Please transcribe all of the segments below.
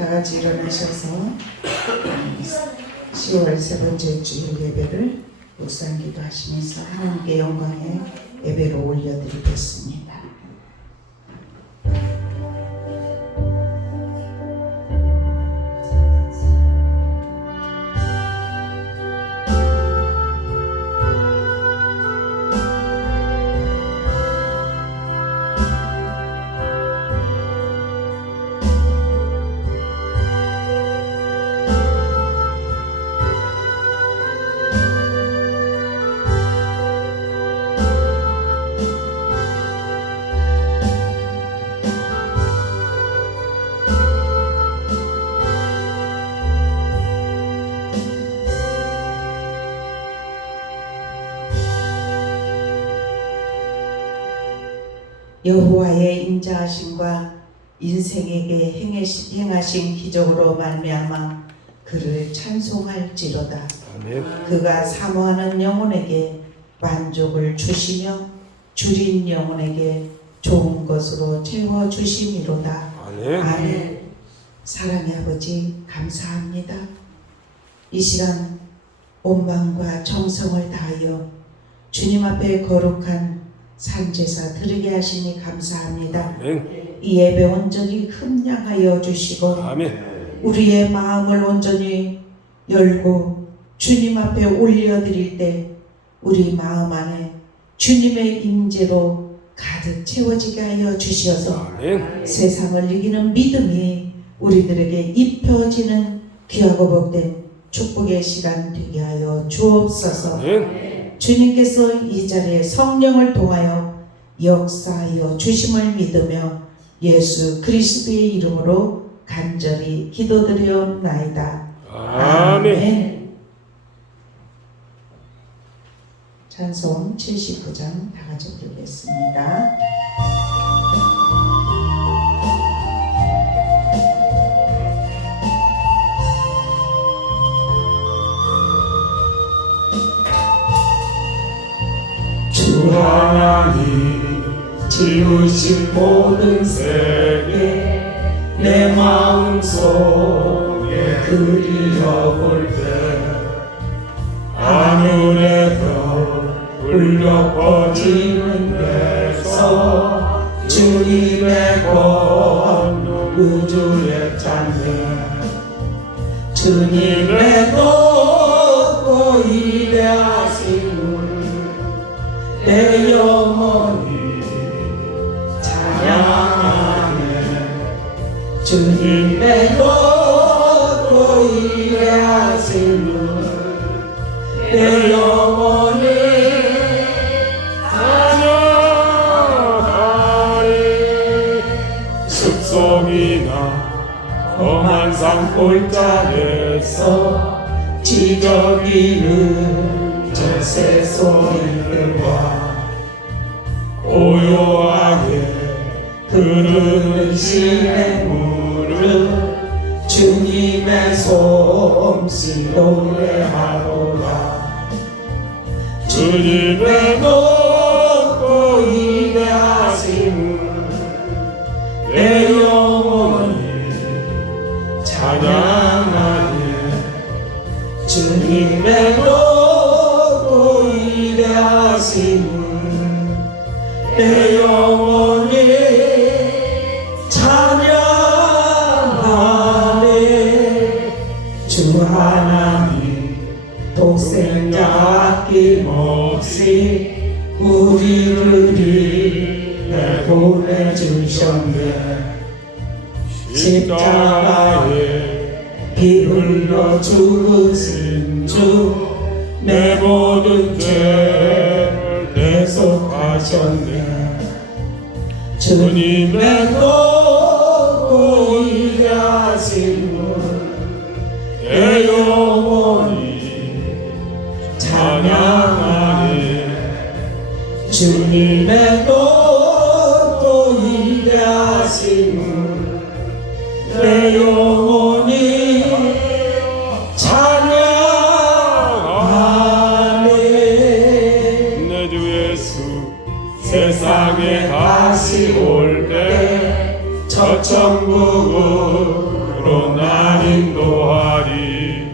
다 같이 일어나셔서 10월 세 번째 주일 예배를 묵상기도 하시면서 하나님께 영광의 예배로 올려드리겠습니다. 여호와의 인자하심과 인생에게 행하신 기적으로 말미암아 그를 찬송할지로다. 아멘. 그가 사모하는 영혼에게 만족을 주시며 줄인 영혼에게 좋은 것으로 채워주심이로다. 아멘. 아멘. 사랑의 아버지 감사합니다. 이 시간 온 마음과 정성을 다하여 주님 앞에 거룩한 산제사 드리게 하시니 감사합니다. 아멘. 이 예배 온전히 흠양하여 주시고 아멘. 우리의 마음을 온전히 열고 주님 앞에 올려드릴 때 우리 마음 안에 주님의 임재로 가득 채워지게 하여 주시어서 아멘. 세상을 이기는 믿음이 우리들에게 입혀지는 귀하고 복된 축복의 시간 되게 하여 주옵소서. 아멘. 주님께서 이 자리에 성령을 통하여 역사하여 주심을 믿으며 예수 그리스도의 이름으로 간절히 기도드리옵나이다. 아멘. 찬송 79장 다 같이 부르겠습니다. 주 하나님 지으신 모든 세계 내 마음속에 그리워볼 때 하늘의 별 울려 퍼지는 데서 주님의 건 우주의 찬양 주님의 높고 위대하심을 내 영혼이 찬양하네. 주님의 높고 위대하심을 내 영혼이 찬양하네. 숲속이나 험한 산골짜기에서 지저귀는 저새 소리들과 고요하게 흐르는 시냇물을 주님의 솜씨 노래하노라. 주님의 높고 위대하심을 내 영혼이 찬양하네. 주님의 높고 위대하심을 내 영혼이 찬양하네. 주 하나님 독생자 아낌없이 우리를 위해 보내주셨네. 십자가에 피 흘려 죽으신 주 내 모든 죄를 대속하셨네. 주님의 높고 위대하심을 내 영혼이 찬양하네. 주님의 높고 위대하심을 내 영혼이 찬양하네. 내 주 예수 세상에 다시 올 때 저 천국으로 인도하리.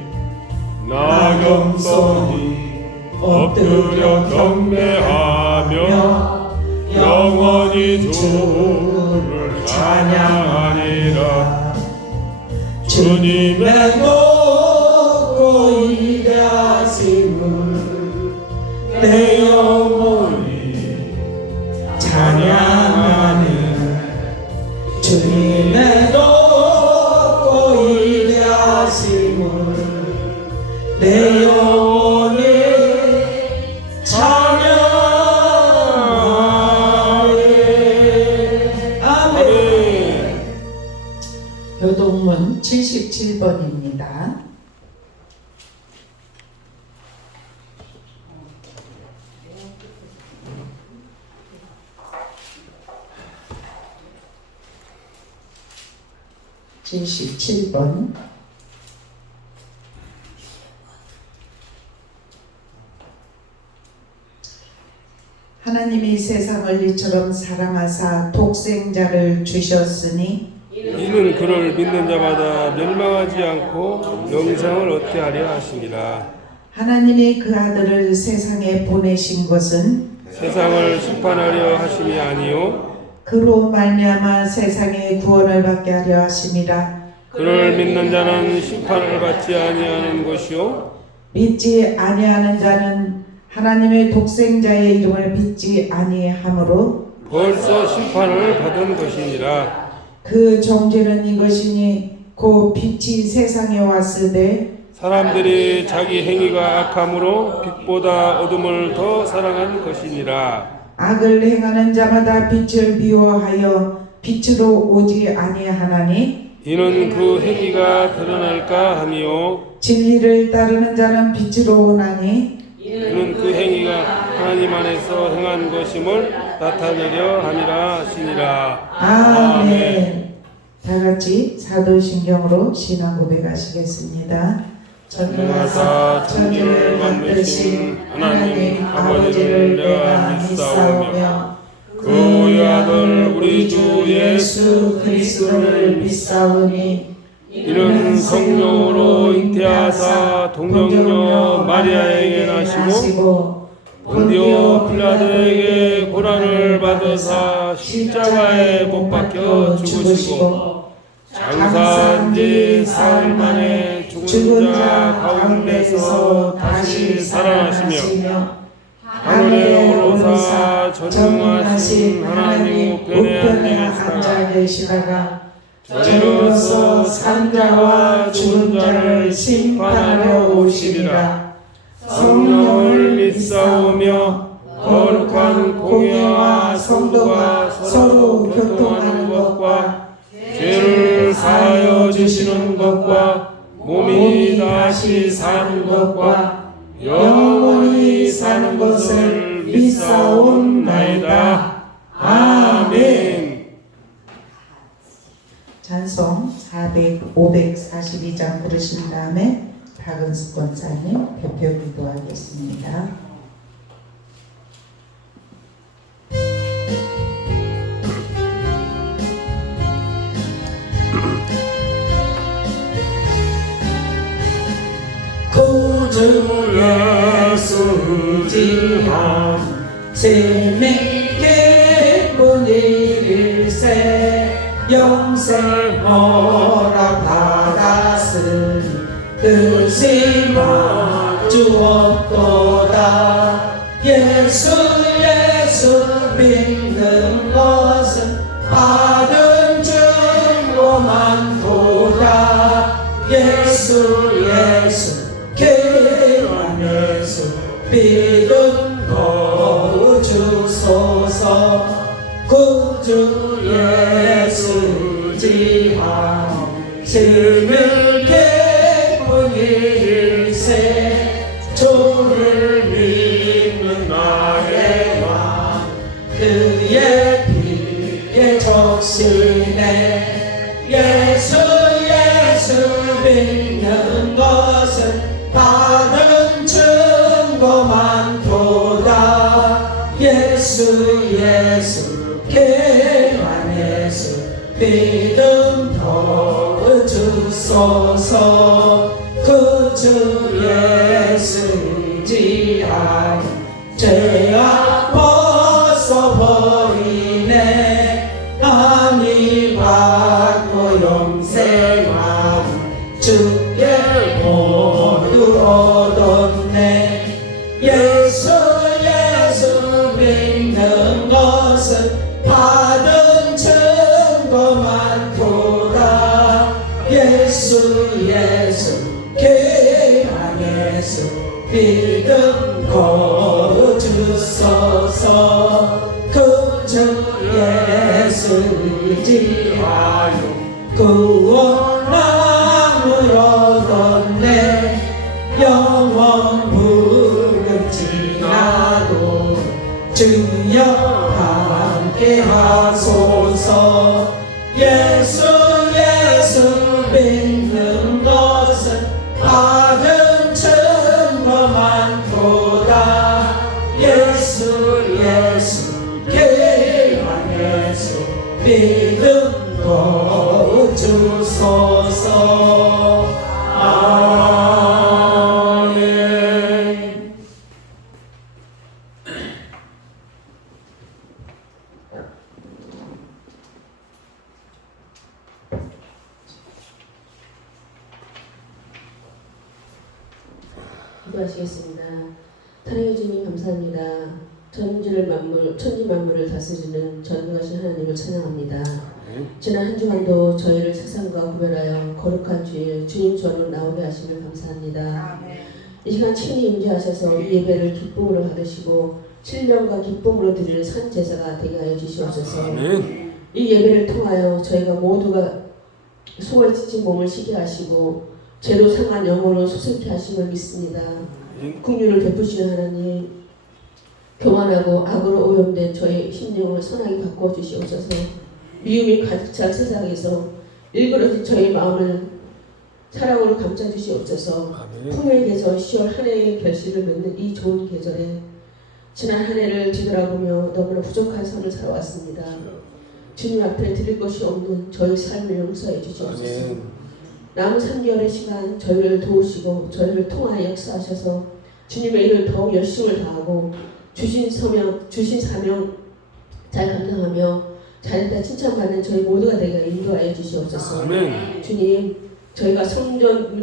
나 겸손히 엎드려 경배하며 영원히 주를 찬양하리라. 주님의 높고 위대하심을 내 영혼이 찬양하는 주님의 높고 위대하심을 내 영혼이 찬양하네. 아멘. 교동문 77번입니다. (77번) 하나님이 세상을 이처럼 사랑하사 독생자를 주셨으니 이는 그를 믿는 자마다 멸망하지 않고 영생을 얻게 하려 하심이라. 하나님이 그 아들을 세상에 보내신 것은 세상을 심판하려 하심이 아니요 그로 말미암아 세상의 구원을 받게 하려 하심이라. 그를 믿는 자는 심판을 받지 아니하는 것이요 믿지 아니하는 자는 하나님의 독생자의 이름을 믿지 아니하므로 벌써 심판을 받은 것이니라. 그 정죄는 이것이니 곧 빛이 세상에 왔으되 사람들이 자기 행위가 악함으로 빛보다 어둠을 더 사랑한 것이니라. 악을 행하는 자마다 빛을 미워하여 빛으로 오지 아니하나니 이는 그 행위가 드러날까 하며 진리를 따르는 자는 빛으로 오나니 이는 그 행위가 하나님 안에서 행한 것임을 나타내려 함이라 하시니라. 아멘. 다 같이 사도신경으로 신앙 고백하시겠습니다. 전능하사 천지를 만드신 하나님 아버지를 내가 믿사오며 그의 아들 우리 주 예수 그리스도를 믿사오니 이는 성령으로 잉태하사 동정녀 마리아에게 나시고 본디오 빌라도에게 고난을 받으사 십자가에 못 박혀 죽으시고 장사한 지 사흘 만에 죽은 자 가운데서 다시 살아나시며 하늘에 오르사 전능하신 하나님 우편에 앉아 계시다가 저리로서 산자와 죽은 자를 심판하러 오시리라. 성령을 믿사오며 거룩한 공예와 성도가 서로 교통하는 것과 죄를 사하여 주시는 것과 몸이 다시 사는 것과 영원히 사는 것을 믿사옵나이다. 아멘. 찬송 542장 부르신 다음에 박은숙 권사님 대표 기도하겠습니다. 구주 예수 지함 생명께 뿐일세 영생 허락 받았으니 뜻이 주옵도다. 예수 믿는 것은 받은 증거만 도다. 예수 귀한 예수 믿음 거우 주소서. 구주 예수 지함 스물개 뿐일세 주를 믿는 나의 마음 그의 피에 적시네. 예수 믿는 것은 받은 증거만 도다. 예수 귀한 예수 믿음 더 주소서. 주소서. 그 주 예수 지하여 죄악 벗어버리네. 함이 받고 영생하는 주께 모두 얻었네. 예수 믿는 것은 받은 증거 많도다. 예수 교회 안에서 믿음 거주소서. 그 주 예수 지하여 구원함을 얻었네. 영원 부름 지나도 주여 함께 하소서. 예수 믿는 것은 받은 증거 많도다. 예수 교회 안에서 믿음 거주소서. 아멘. 기도하시겠습니다. 사랑해 주님 감사합니다. 천지 만물을 다스리는 전능하신 하나님을 찬양합니다. 지난 한 주간도 저희를 세상과 구별하여 거룩한 주일 주님 전으로 나오게 하시면 감사합니다. 이 시간 친히 임재하셔서 이 예배를 기쁨으로 받으시고 신령과 기쁨으로 드리는 산 제사가 되게 하여 주시옵소서. 이 예배를 통하여 저희가 모두가 수고에 지친 몸을 쉬게 하시고 죄로 상한 영혼을 수습케 하심을 믿습니다. 긍휼을 베푸시는 하나님, 교만하고 악으로 오염된 저희 심령을 선하게 바꾸어 주시옵소서. 미움이 가득 찬 세상에서 일그러진 저희 마음을 사랑으로 감싸 주시옵소서. 풍요의 계절 10월 한 해의 결실을 맺는 이 좋은 계절에 지난 한 해를 뒤돌아보며 너무나 부족한 삶을 살아왔습니다. 주님 앞에 드릴 것이 없는 저희 삶을 용서해 주시옵소서. 남은 3개월의 시간 저희를 도우시고 저희를 통하여 역사하셔서 주님의 일을 더욱 열심을 다하고 주신 사명 잘 감당하며 잘했다 칭찬받는 저희 모두가 되게 인도하여 주시옵소서. 아멘. 주님, 저희가 성전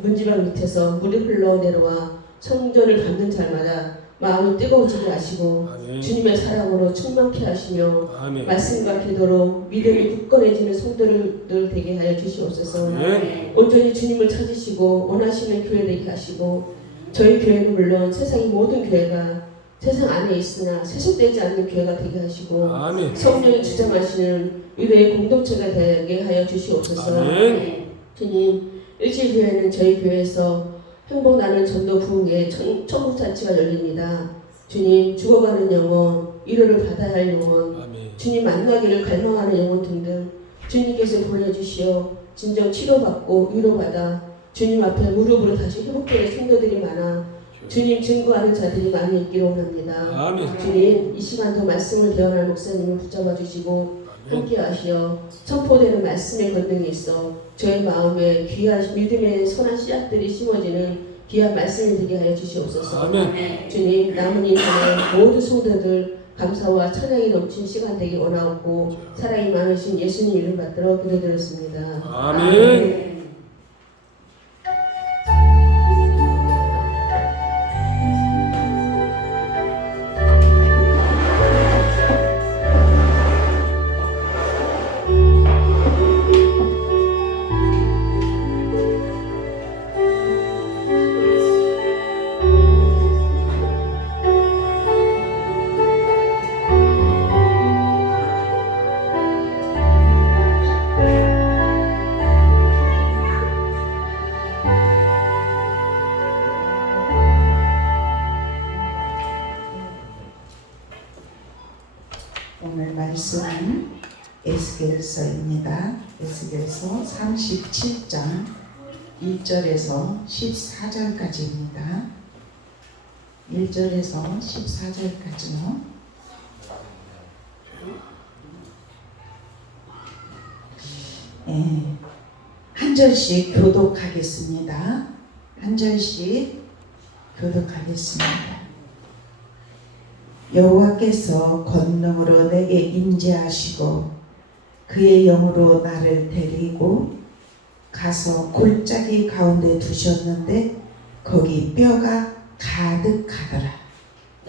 문지방 밑에서 물이 흘러내려와 성전을 밟는 자마다 마음이 뜨거워지게 하시고 아멘. 주님의 사랑으로 충만케 하시며 아멘. 말씀과 기도로 믿음이 굳건해지는 성도들 되게 하여 주시옵소서. 아멘. 온전히 주님을 찾으시고 원하시는 교회 되게 하시고 저희 교회는 물론 세상의 모든 교회가 세상 안에 있으나 세속되지 않는 교회가 되게 하시고 아멘. 성령이 주장하시는 위로의 공동체가 되게 하여 주시옵소서. 아멘. 주님, 일주일교회는 저희 교회에서 행복나는 전도 부흥의 천국잔치가 열립니다. 주님, 죽어가는 영혼, 위로를 받아야 할 영혼, 아멘. 주님 만나기를 갈망하는 영혼 등등 주님께서 보내주시어 진정 치료받고 위로받아 주님 앞에 무릎으로 다시 회복되는 성도들이 많아 주님 증거하는 자들이 많이 있기를 원합니다. 아멘. 주님, 이 시간도 말씀을 대언할 목사님을 붙잡아 주시고 함께 하시어 선포되는 말씀의 권능이 있어 저의 마음에 귀한 믿음의 선한 씨앗들이 심어지는 귀한 말씀이 되게 하여 주시옵소서. 아멘. 주님, 남은 인생의 모든 성도들 감사와 찬양이 넘친 시간 되기 원하옵고 사랑이 많으신 예수님 이름 받들어 기도드렸습니다. 아멘. 오늘 말씀은 에스겔서입니다. 에스겔서 37장 1절에서 14절까지입니다. 1절에서 14절까지요. 한 절씩 교독하겠습니다. 한 절씩 교독하겠습니다. 여호와께서 권능으로 내게 임재하시고 그의 영으로 나를 데리고 가서 골짜기 가운데 두셨는데 거기 뼈가 가득하더라.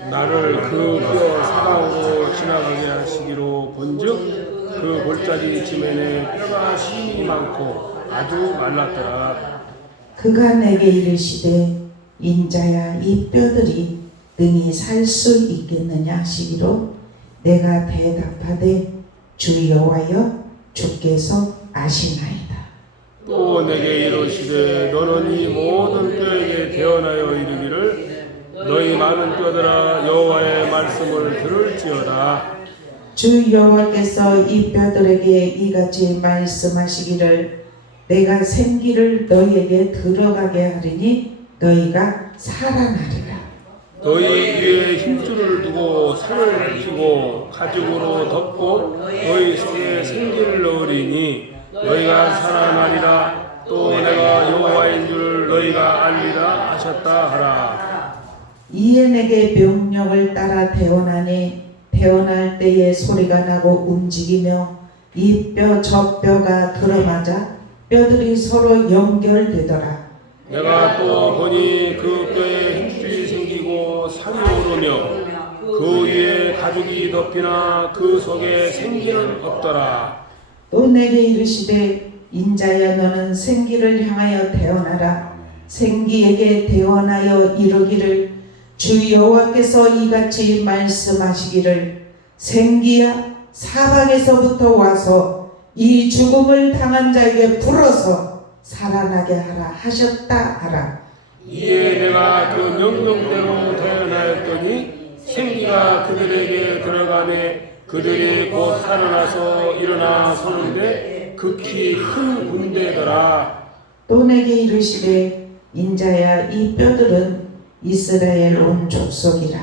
나를 그 뼈 사방으로 지나가게 하시기로 본즉 그 골짜기 지면에 뼈가 심이 많고 아주 말랐더라. 그가 내게 이르시되 인자야 이 뼈들이 능히 살 수 있겠느냐 하시기로 내가 대답하되 주 여호와여 주께서 아시나이다. 또 내게 이르시되 너는 이 모든 뼈에게 대언하여 이르기를 너희 많은 뼈들아 여호와의 말씀을 들을지어다. 주 여호와께서 이 뼈들에게 이같이 말씀하시기를 내가 생기를 너희에게 들어가게 하리니 너희가 살아나리라. 너희 위에 힘줄을 두고 살을 펴고 가죽으로 덮고 너희 속에 생기를 넣으리니 너희가 살아나리라. 또 내가 여호와인 줄 너희가 알리라 하셨다 하라. 이에 내게 명령을 따라 대언하니 대언할 때에 소리가 나고 움직이며 이 뼈 저 뼈가 들어맞아 뼈들이 서로 연결되더라. 내가 또 보니 그 뼈에 힘줄이 생기고 살이 오르며 그 위에 가죽이 덮이나 그 속에 생기는 없더라. 또 내게 이르시되 인자야 너는 생기를 향하여 대언하라. 생기에게 대언하여 이르기를 주 여호와께서 이같이 말씀하시기를 생기야 사방에서부터 와서 이 죽음을 당한 자에게 불어서 살아나게 하라 하셨다 하라. 이에 내가 그 명령대로 대언하였더니 생기가 그들에게 들어가매 그들이 곧 살아나서 일어나 서는데 극히 큰 군대더라. 또 내게 이르시되 인자야 이 뼈들은 이스라엘 온 족속이라.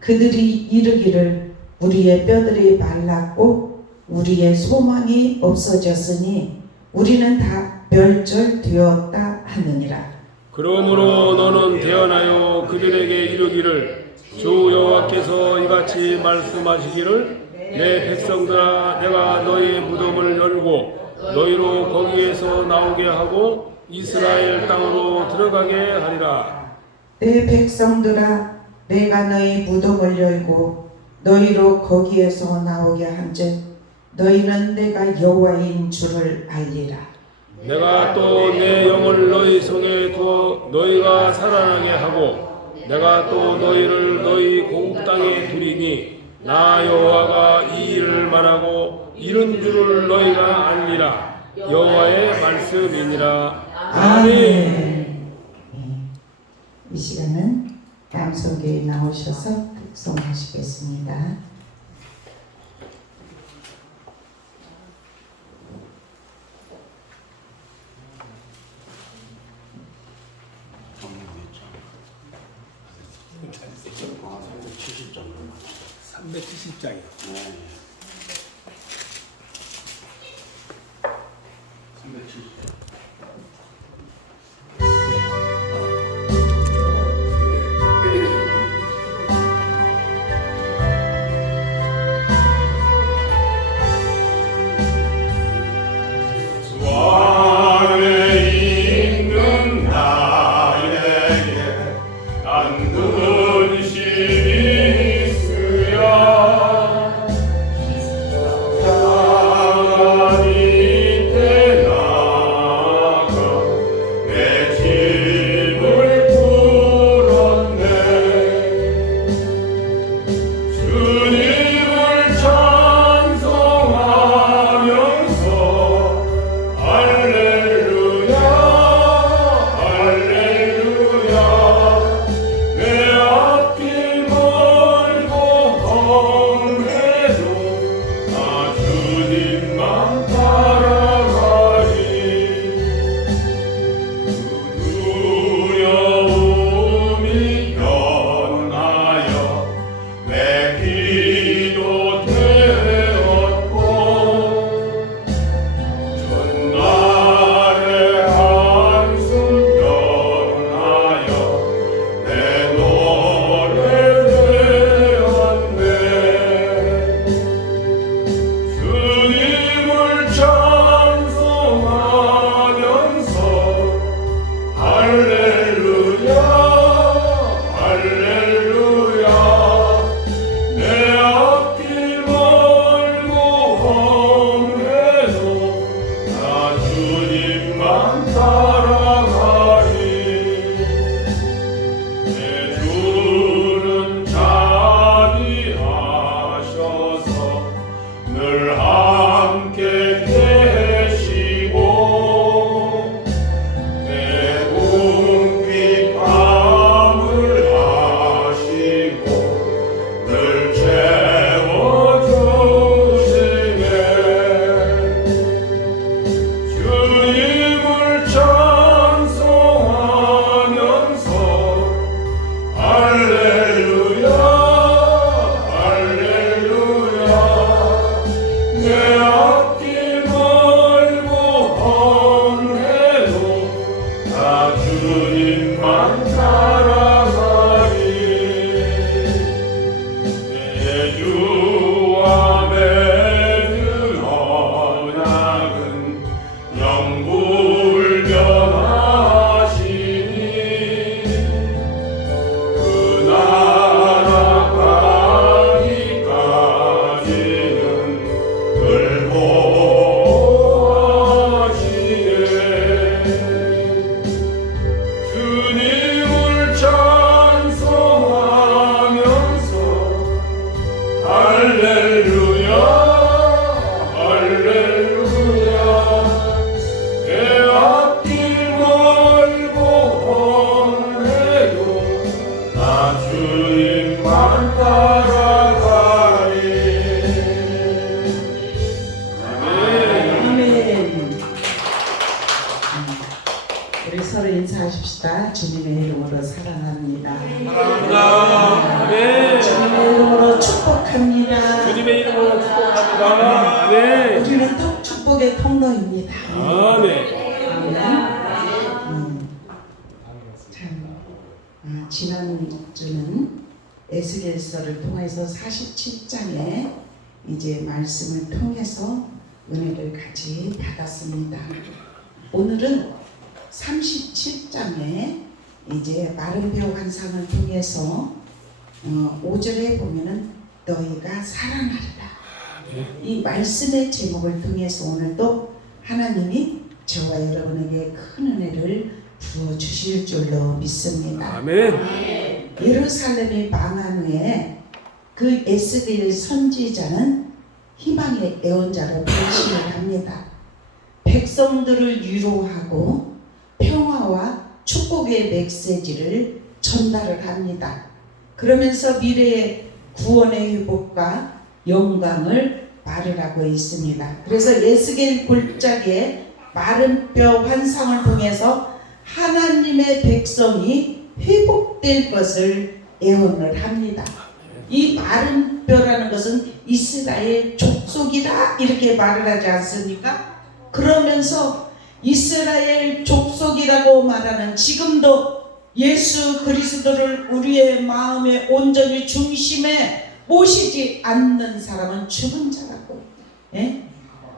그들이 이르기를 우리의 뼈들이 말랐고 우리의 소망이 없어졌으니 우리는 다 멸절되었다 하느니라. 그러므로 너는 대언하여 그들에게 이르기를 주 여호와께서 이같이 말씀하시기를 내 백성들아 내가 너희의 무덤을 열고 너희로 거기에서 나오게 하고 이스라엘 땅으로 들어가게 하리라. 내 백성들아 내가 너희 무덤을 열고 너희로 거기에서 나오게 한즉 너희는 내가 여호와인 줄을 알리라. 내가 또 내 영을 너희 속에 두어 너희가 살아나게 하고 내가 또 너희를 너희 고국 땅에 두리니 나 여호와가 이 일을 말하고 이른 줄을 너희가 알리라. 여호와의 말씀이니라. 아멘. 이 시간은 양성교회 나오셔서 독송하시겠습니다. 아, 370장. 370장이요. 네. 370장. 나 따라가리. 내 주는 자비하셔서 늘 함께 계시고 내 궁핍 밤을 하시고 늘 채워주시네. 주님을 찬송하면서 할렐루야 할렐루야. 내 앞길 멀고 험해도 다 주님만 따라가리. 내 주와 맺은 언약은 영불변하시니 그 나라 가기까지는 늘 보호하시네. 주님을 찬송하면서 할렐루야 할렐루야. 내 앞길 멀고 험해도 나 주님만 따라가리. 아멘. 아멘. 우리 서로 인사하십시다. 주님의 이름으로 사랑합니다. 아멘. 주님의 이름으로 축복합니다. 주님의 이름으로 축복합니다. 아멘. 우리는 또 축복의 통로입니다. 아멘. 아멘. 참, 지난주는 에스겔서를 통해서 47장에 이제 말씀을 통해서 은혜를 같이 받았습니다. 오늘은 37장에 이제 마른뼈 환상을 통해서 5절에 보면은 너희가 살아나리라. 이 말씀의 제목을 통해서 오늘도 하나님이 저와 여러분에게 큰 은혜를 부어주실 줄로 믿습니다. 아멘. 예루살렘이 망한 후에 그 에스겔 선지자는 희망의 예언자로 변신을 합니다. 백성들을 위로하고 평화와 축복의 메시지를 전달을 합니다. 그러면서 미래의 구원의 회복과 영광을 말을 하고 있습니다. 그래서 에스겔 골짜기에 마른 뼈 환상을 통해서 하나님의 백성이 회복될 것을 예언을 합니다. 이 마른 뼈라는 것은 이스라엘 족속이다 이렇게 말을 하지 않습니까? 그러면서 이스라엘 족속이라고 말하는 지금도 예수 그리스도를 우리의 마음의 온전히 중심에 모시지 않는 사람은 죽은 자라고. 예?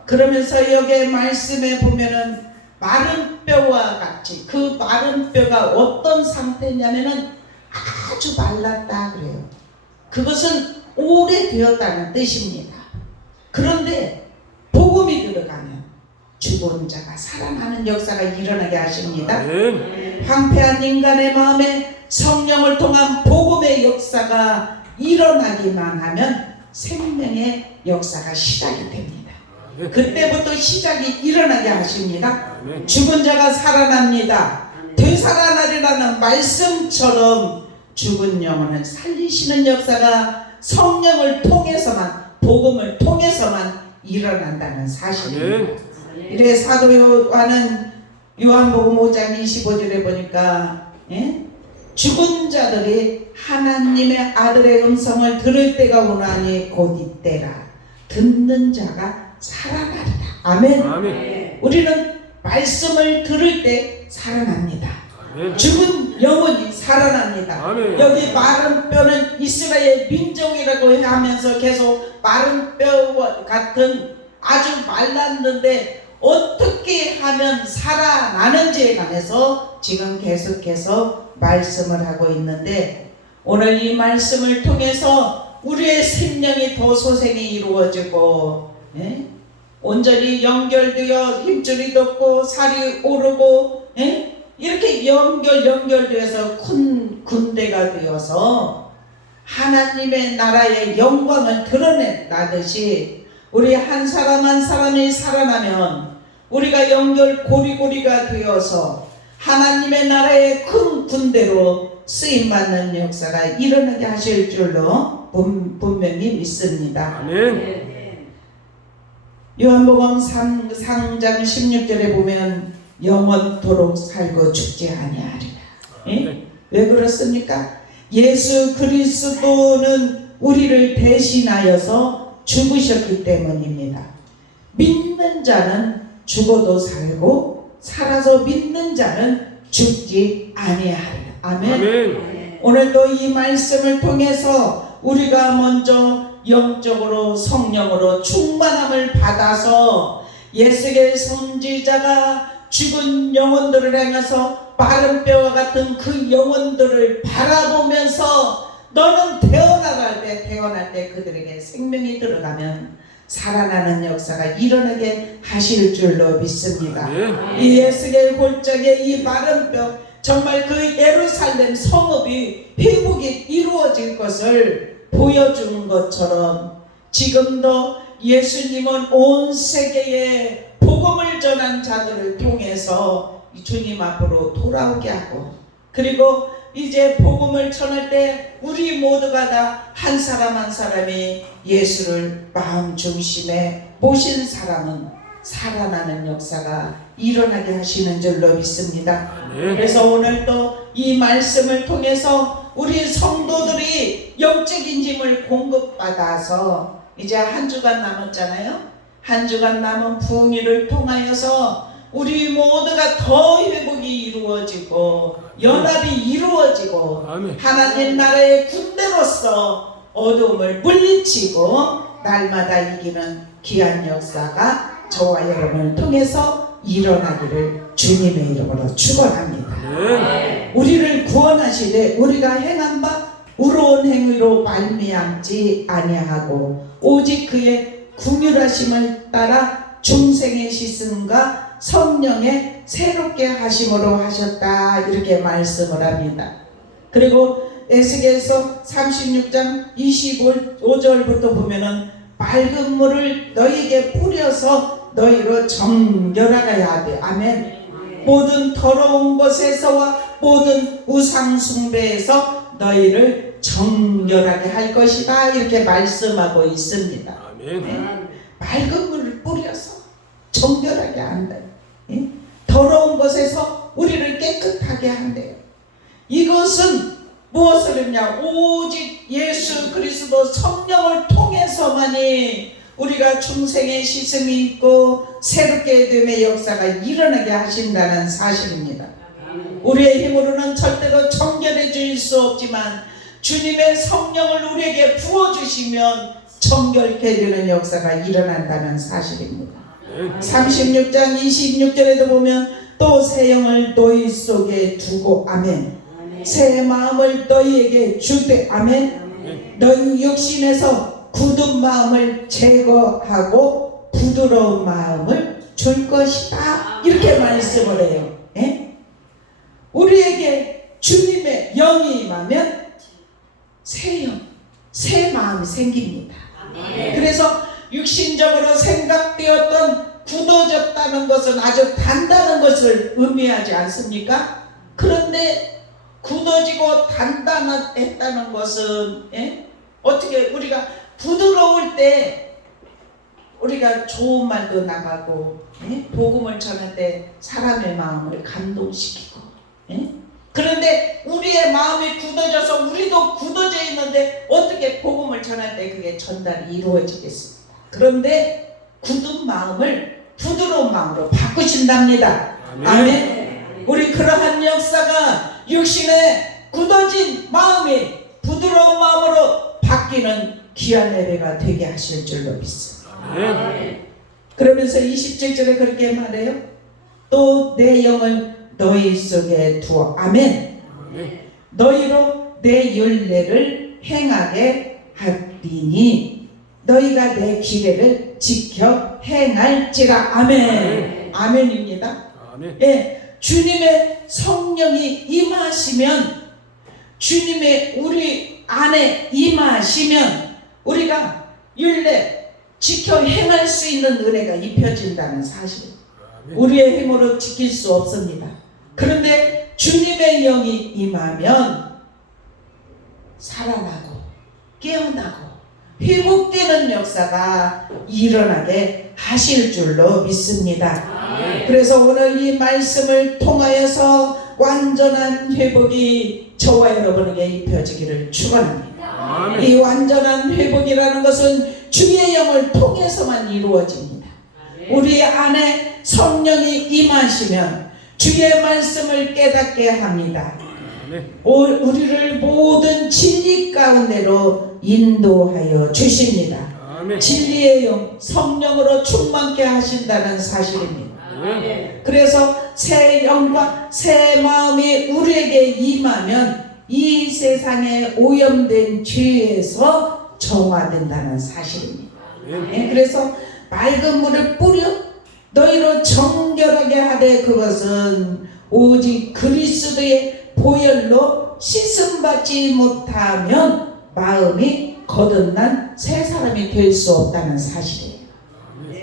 그러면서 여기 말씀에 보면은 마른 뼈와 같이 그 마른 뼈가 어떤 상태냐면은 아주 말랐다 그래요. 그것은 오래되었다는 뜻입니다. 그런데 복음이 들어가면 죽은 자가 살아나는 역사가 일어나게 하십니다. 아멘. 황폐한 인간의 마음에 성령을 통한 복음의 역사가 일어나기만 하면 생명의 역사가 시작이 됩니다. 그때부터 시작이 일어나게 하십니다. 아멘. 죽은 자가 살아납니다. 되살아나리라는 말씀처럼 죽은 영혼을 살리시는 역사가 성령을 통해서만 복음을 통해서만 일어난다는 사실입니다. 이래 사도 요한은 요한복음 5장 25절에 보니까 죽은 자들이 하나님의 아들의 음성을 들을 때가 오나니 곧 이때라. 듣는 자가 살아나리라. 아멘. 아멘. 우리는 말씀을 들을 때 살아납니다. 아멘. 죽은 영혼이 살아납니다. 아멘. 여기 마른 뼈는 이스라엘 민족이라고 하면서 계속 마른 뼈 같은 아주 말랐는데 어떻게 하면 살아나는지에 관해서 지금 계속해서 말씀을 하고 있는데 오늘 이 말씀을 통해서 우리의 생명이 더 소생이 이루어지고 온전히 연결되어 힘줄이 돋고 살이 오르고 이렇게 연결되어서 큰 군대가 되어서 하나님의 나라의 영광을 드러낸다듯이 우리 한 사람 한 사람이 살아나면 우리가 연결 고리고리가 되어서 하나님의 나라의 큰 군대로 쓰임받는 역사가 일어나게 하실 줄로 분명히 믿습니다. 아멘. 요한복음 3장 16절에 보면 영원토록 살고 죽지 아니하리라. 왜 그렇습니까? 예수 그리스도는 우리를 대신하여서 죽으셨기 때문입니다. 믿는 자는 죽어도 살고 살아서 믿는 자는 죽지 아니하리라. 아멘. 아멘. 오늘도 이 말씀을 통해서 우리가 먼저 영적으로 성령으로 충만함을 받아서 예수의 선지자가 죽은 영혼들을 향해서 마른 뼈와 같은 그 영혼들을 바라보면서 너는 태어날 때 그들에게 생명이 들어가면 살아나는 역사가 일어나게 하실 줄로 믿습니다. 이 예수의 골짜기에 이 마른 뼈, 정말 그 예루살렘 성읍이 회복이 이루어질 것을 보여준 것처럼 지금도 예수님은 온 세계에 복음을 전한 자들을 통해서 주님 앞으로 돌아오게 하고, 그리고 이제 복음을 전할 때 우리 모두가 다 한 사람 한 사람이 예수를 마음 중심에 모신 사람은 살아나는 역사가 일어나게 하시는 줄로 믿습니다. 그래서 오늘도 이 말씀을 통해서 우리 성도들이 영적인 힘을 공급받아서 이제 한 주간 남았잖아요. 한 주간 남은 부흥회를 통하여서 우리 모두가 더 회복이 이루어지고 연합이 이루어지고 하나님 나라의 군대로서 어둠을 물리치고 날마다 이기는 귀한 역사가 저와 여러분을 통해서 일어나기를 주님의 이름으로 축원합니다. 우리를 구원하시되 우리가 행한 바 의로운 행위로 말미암지 아니하고 오직 그의 긍휼하심을 따라 중생의 시슴과 성령의 새롭게 하심으로 하셨다, 이렇게 말씀을 합니다. 그리고 에스겔서 36장 25절부터 보면은 맑은 물을 너희에게 뿌려서 너희로 정결하게 하되, 아멘. 모든 더러운 것에서와 모든 우상 숭배에서 너희를 정결하게 할 것이다, 이렇게 말씀하고 있습니다. 아멘. 맑은 물을 뿌려서 정결하게 한다. 더러운 것에서 우리를 깨끗하게 한대요. 이것은 무엇을 했냐? 오직 예수 그리스도 성령을 통해서만이 우리가 중생의 시슴이 있고 새롭게 됨의 역사가 일어나게 하신다는 사실입니다. 우리의 힘으로는 절대로 정결해질 수 없지만 주님의 성령을 우리에게 부어주시면 정결케 되는 역사가 일어난다는 사실입니다. 36장 26절에도 보면 또 새 영을 너희 속에 두고, 아멘. 새 마음을 너희에게 주되, 아멘. 너희 육신에서 굳은 마음을 제거하고 부드러운 마음을 줄 것이다, 이렇게 말씀을 해요. 우리에게 주님의 영이 임하면 새 영, 새 마음이 생깁니다. 그래서 육신적으로 생각되었던 굳어졌다는 것은 아주 단단한 것을 의미하지 않습니까? 그런데 굳어지고 단단했다는 것은 어떻게 우리가 부드러울 때 우리가 좋은 말도 나가고 복음을 전할 때 사람의 마음을 감동시키고, 그런데 우리의 마음이 굳어져서 우리도 굳어져 있는데 어떻게 복음을 전할 때 그게 전달이 이루어지겠습니까? 그런데 굳은 마음을 부드러운 마음으로 바꾸신답니다. 아멘. 우리 그러한 역사가 육신의 굳어진 마음이 부드러운 마음으로 바뀌는 귀한 예배가 되게 하실 줄로 믿습니다. 그러면서 27절에 그렇게 말해요. 또 내 영을 너희 속에 두어, 아멘. 너희로 내 율례를 행하게 하리니 너희가 내 규례를 지켜 행할지라. 아멘. 아멘입니다. 아멘. 예, 주님의 성령이 임하시면, 주님의 우리 안에 임하시면 우리가 율례 지켜 행할 수 있는 은혜가 입혀진다는 사실. 우리의 힘으로 지킬 수 없습니다. 그런데 주님의 영이 임하면 살아나고 깨어나고 회복되는 역사가 일어나게 하실 줄로 믿습니다. 그래서 오늘 이 말씀을 통하여서 완전한 회복이 저와 여러분에게 입혀지기를 축원합니다. 이 완전한 회복이라는 것은 주의 영을 통해서만 이루어집니다. 우리 안에 성령이 임하시면 주의 말씀을 깨닫게 합니다. 우리를 모든 진리 가운데로 인도하여 주십니다. 진리의 영, 성령으로 충만케 하신다는 사실입니다. 그래서 새 영과 새 마음이 우리에게 임하면 이 세상에 오염된 죄에서 정화된다는 사실입니다. 그래서 맑은 물을 뿌려 너희로 정결하게 하되 그것은 오직 그리스도의 보혈로 씻음받지 못하면 마음이 거듭난 새 사람이 될 수 없다는 사실이에요.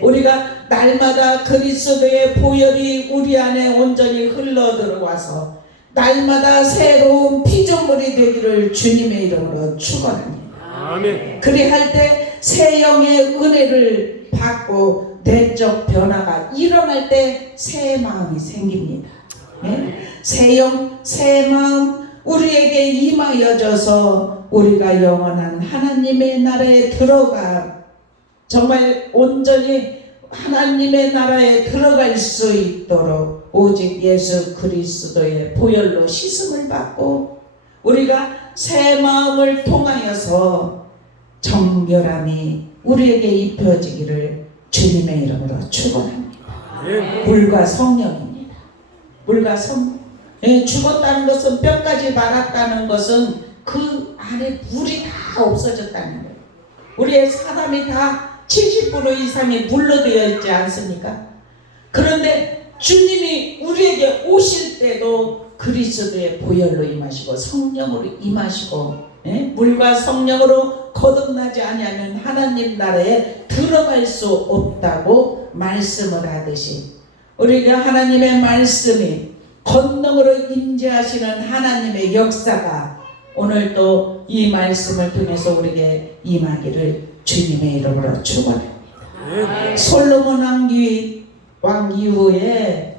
우리가 날마다 그리스도의 보혈이 우리 안에 온전히 흘러 들어와서 날마다 새로운 피조물이 되기를 주님의 이름으로 축원합니다. 아멘. 그리할 때 새 영의 은혜를 받고 내적 변화가 일어날 때 새 마음이 생깁니다. 새 영, 새 마음 우리에게 임하여져서 우리가 영원한 하나님의 나라에 들어가 정말 온전히 하나님의 나라에 들어갈 수 있도록 오직 예수 그리스도의 보혈로 씻음을 받고 우리가 새 마음을 통하여서 정결함이 우리에게 입혀지기를 주님의 이름으로 축원합니다. 물과 성령입니다. 물과 성령. 죽었다는 것은 뼈까지 말았다는 것은 그 안에 물이 다 없어졌다는 거예요. 우리의 사람이 다 70% 이상이 물로 되어 있지 않습니까? 그런데 주님이 우리에게 오실 때도 그리스도의 보혈로 임하시고 성령으로 임하시고 물과 성령으로 거듭나지 아니하면 하나님 나라에 들어갈 수 없다고 말씀을 하듯이 우리가 하나님의 말씀이 권능으로 임재하시는 하나님의 역사가 오늘 또 이 말씀을 통해서 우리에게 임하기를 주님의 이름으로 축원합니다. 솔로몬 왕 이후에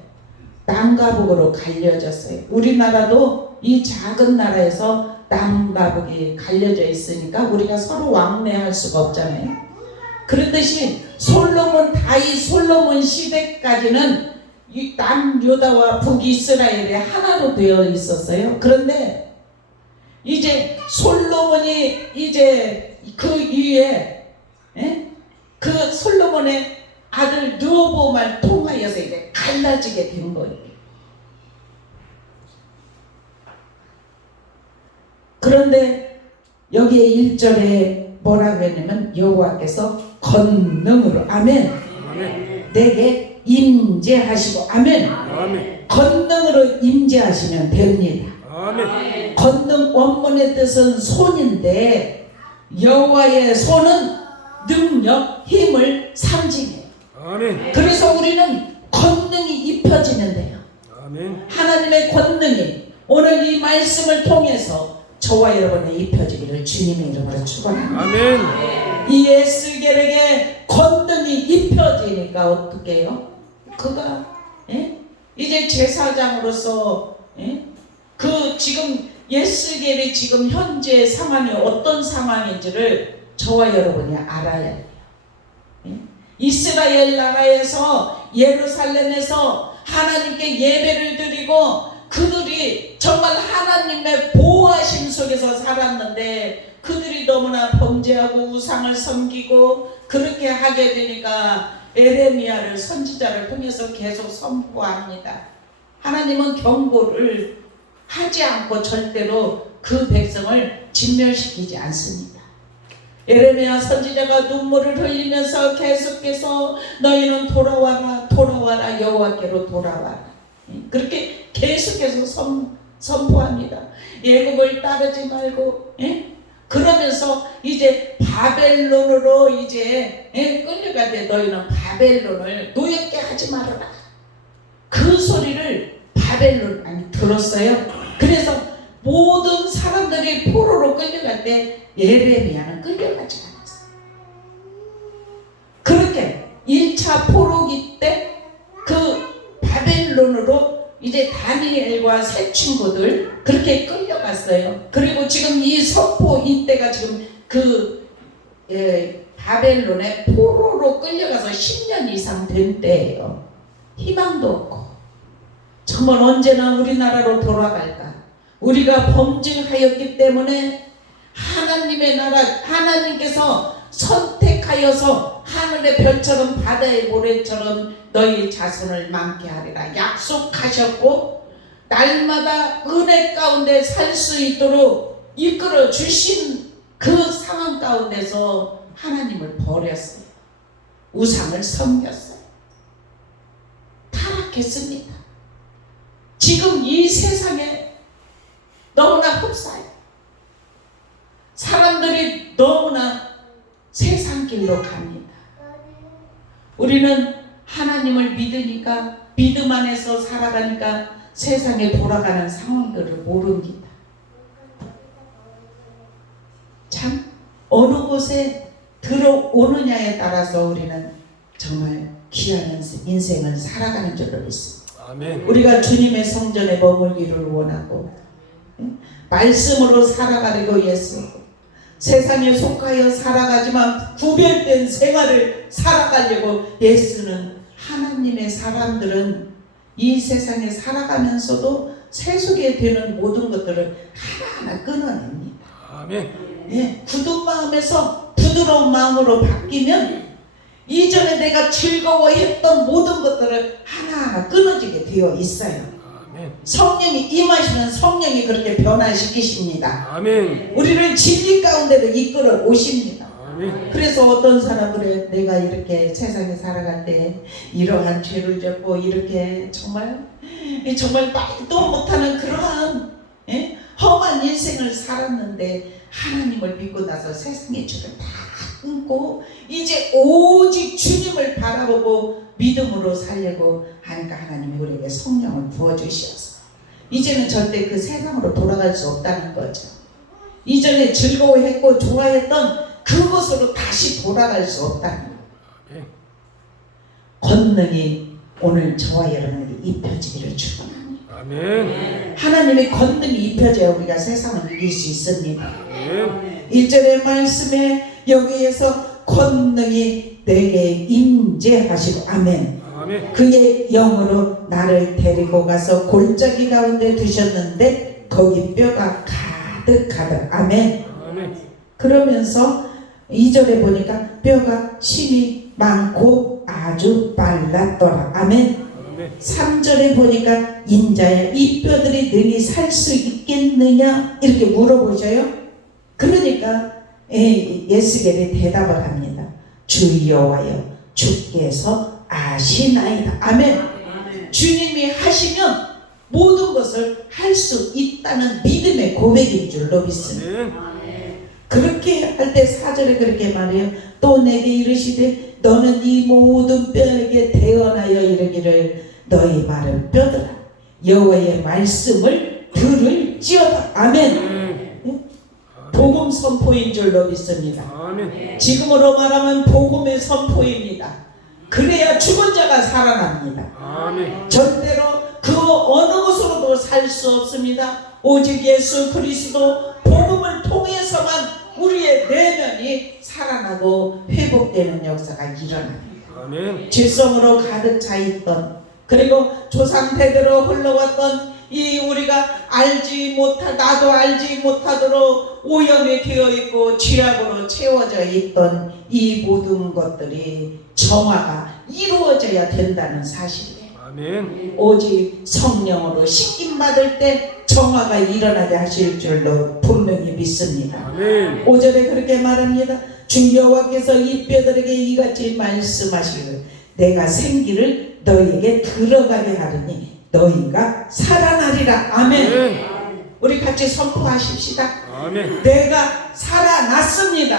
남가북으로 갈려졌어요. 우리나라도 이 작은 나라에서 남가북이 갈려져 있으니까 우리가 서로 왕래할 수가 없잖아요. 그렇듯이 솔로몬 시대까지는 이 남유다와 북이스라엘이 하나로 되어 있었어요. 그런데 이제 솔로몬이 이제 그 위에 그 솔로몬의 아들 르호보암을 통하여서 이제 갈라지게 된 거예요. 그런데 여기에 1절에 뭐라고 했냐면 여호와께서 권능으로 아멘. 내게 임재하시고 아멘. 권능으로 임재하시면 됩니다. 권능 원문의 뜻은 손인데 여호와의 손은 능력, 힘을 상징해요. 그래서 우리는 권능이 입혀지면 돼요. 하나님의 권능이 오늘 이 말씀을 통해서 저와 여러분에 입혀지기를 주님의 이름으로 축원합니다. 이 에스겔에게 권능이 입혀지니까 어떻게 해요? 그가 이제 제사장으로서 그 지금 에스겔이 지금 현재 상황이 어떤 상황인지를 저와 여러분이 알아야 해요. 이스라엘 나라에서 예루살렘에서 하나님께 예배를 드리고 그들이 정말 하나님의 보호하심 속에서 살았는데 그들이 너무나 범죄하고 우상을 섬기고 그렇게 하게 되니까 에레미야를 선지자를 통해서 계속 선포합니다. 하나님은 경고를 하지 않고 절대로 그 백성을 진멸시키지 않습니다. 에레미야 선지자가 눈물을 흘리면서 계속해서 너희는 돌아와라 돌아와라 여호와께로 돌아와라 그렇게 계속해서 선포합니다. 애굽을 따르지 말고 그러면서 이제 바벨론으로 이제 끌려가되 너희는 바벨론을 노엽게 하지 말아라. 그 소리를 바벨론 아니 들었어요. 그래서 모든 사람들이 포로로 끌려갈 때 예레미야는 끌려가지 않았어요. 그렇게 1차 포로기 때 그 바벨론으로 이제 다니엘과 세 친구들 그렇게 끌려갔어요. 그리고 지금 이 선포 이때가 지금 그 바벨론에 포로로 끌려가서 10년 이상 된 때예요. 희망도 없고 정말 언제나 우리나라로 돌아갈까? 우리가 범죄하였기 때문에 하나님의 나라 하나님께서 선택하여서 하늘의 별처럼 바다의 모래처럼 너희 자손을 많게 하리라 약속하셨고 날마다 은혜 가운데 살 수 있도록 이끌어 주신 그 상황 가운데서 하나님을 버렸어요. 우상을 섬겼어요. 타락했습니다. 지금 이 세상에 너무나 흡사해요. 사람들이 너무나 세상 길로 갑니다. 우리는 하나님을 믿으니까 믿음 안에서 살아가니까 세상에 돌아가는 상황들을 모릅니다. 참 어느 곳에 들어오느냐에 따라서 우리는 정말 귀한 인생을 살아가는 줄로 믿습니다. 아멘. 우리가 주님의 성전에 머물기를 원하고 말씀으로 살아가려고 애쓰고 세상에 속하여 살아가지만 구별된 생활을 살아가려고 애쓰는 하나님의 사람들은 이 세상에 살아가면서도 세속에 되는 모든 것들을 하나하나 끊어냅니다. 아멘. 굳은 마음에서 부드러운 마음으로 바뀌면 이전에 내가 즐거워했던 모든 것들을 하나하나 끊어지게 되어 있어요. 아멘. 성령이 임하시면 성령이 그렇게 변화시키십니다. 아멘. 우리를 진리 가운데로 이끌어 오십니다. 아멘. 그래서 어떤 사람들은 내가 이렇게 세상에 살아갈 때 이러한 죄를 졌고 이렇게 정말 말도 못하는 그러한 험한 인생을 살았는데 하나님을 믿고 나서 세상의 죄를 다 끊고 이제 오직 주님을 바라보고 믿음으로 살려고 하니까 하나님이 우리에게 성령을 부어주셔서 이제는 절대 그 세상으로 돌아갈 수 없다는 거죠. 이전에 즐거워했고 좋아했던 그곳으로 다시 돌아갈 수 없다는 거예요. 권능이 오늘 저와 여러분에게 입혀지기를 축원합니다. 아멘. 하나님의 권능이 입혀져야 우리가 세상을 이길 수 있습니다. 아멘. 1절의 말씀에 여기에서 권능이 내게 임재하시고 아멘. 아멘. 그의 영으로 나를 데리고 가서 골짜기 가운데 두셨는데 거기 뼈가 가득하다. 아멘. 아멘. 그러면서 2절에 보니까 뼈가 심이 많고 아주 빨랐더라. 아멘. 아멘. 3절에 보니까 인자야 이 뼈들이 능히 살 수 있겠느냐 이렇게 물어보셔요. 그러니까 예스겔이 대답을 합니다. 주 여호와여 주께서 아시나이다. 아멘. 주님이 하시면 모든 것을 할 수 있다는 믿음의 고백인 줄로 믿습니다. 그렇게 할 때 4절에 그렇게 말해요. 또 내게 이르시되 너는 이 모든 뼈에게 대언하여 이르기를 너희 말은 뼈더라 여호와의 말씀을 들을지어다. 아멘. 복음 선포인 줄로 믿습니다. 아멘. 지금으로 말하면 복음의 선포입니다. 그래야 죽은 자가 살아납니다. 아멘. 절대로 그 어느 곳으로도 살 수 없습니다. 오직 예수 그리스도 복음을 통해서만 우리의 내면이 살아나고 회복되는 역사가 일어납니다. 아멘. 질성으로 가득 차 있던 그리고 조상 대대로 흘러왔던 이 우리가 나도 알지 못하도록 오염이 되어 있고 죄악으로 채워져 있던 이 모든 것들이 정화가 이루어져야 된다는 사실이에요. 아멘. 오직 성령으로 씻김 받을 때 정화가 일어나게 하실 줄로 분명히 믿습니다. 아멘. 5절에 그렇게 말합니다. 주 여호와께서 이 뼈들에게 이같이 말씀하시기를 내가 생기를 너희에게 들어가게 하리니 너희가 살아나리라. 아멘. 우리 같이 선포하십시다. 아멘. 내가 살아났습니다.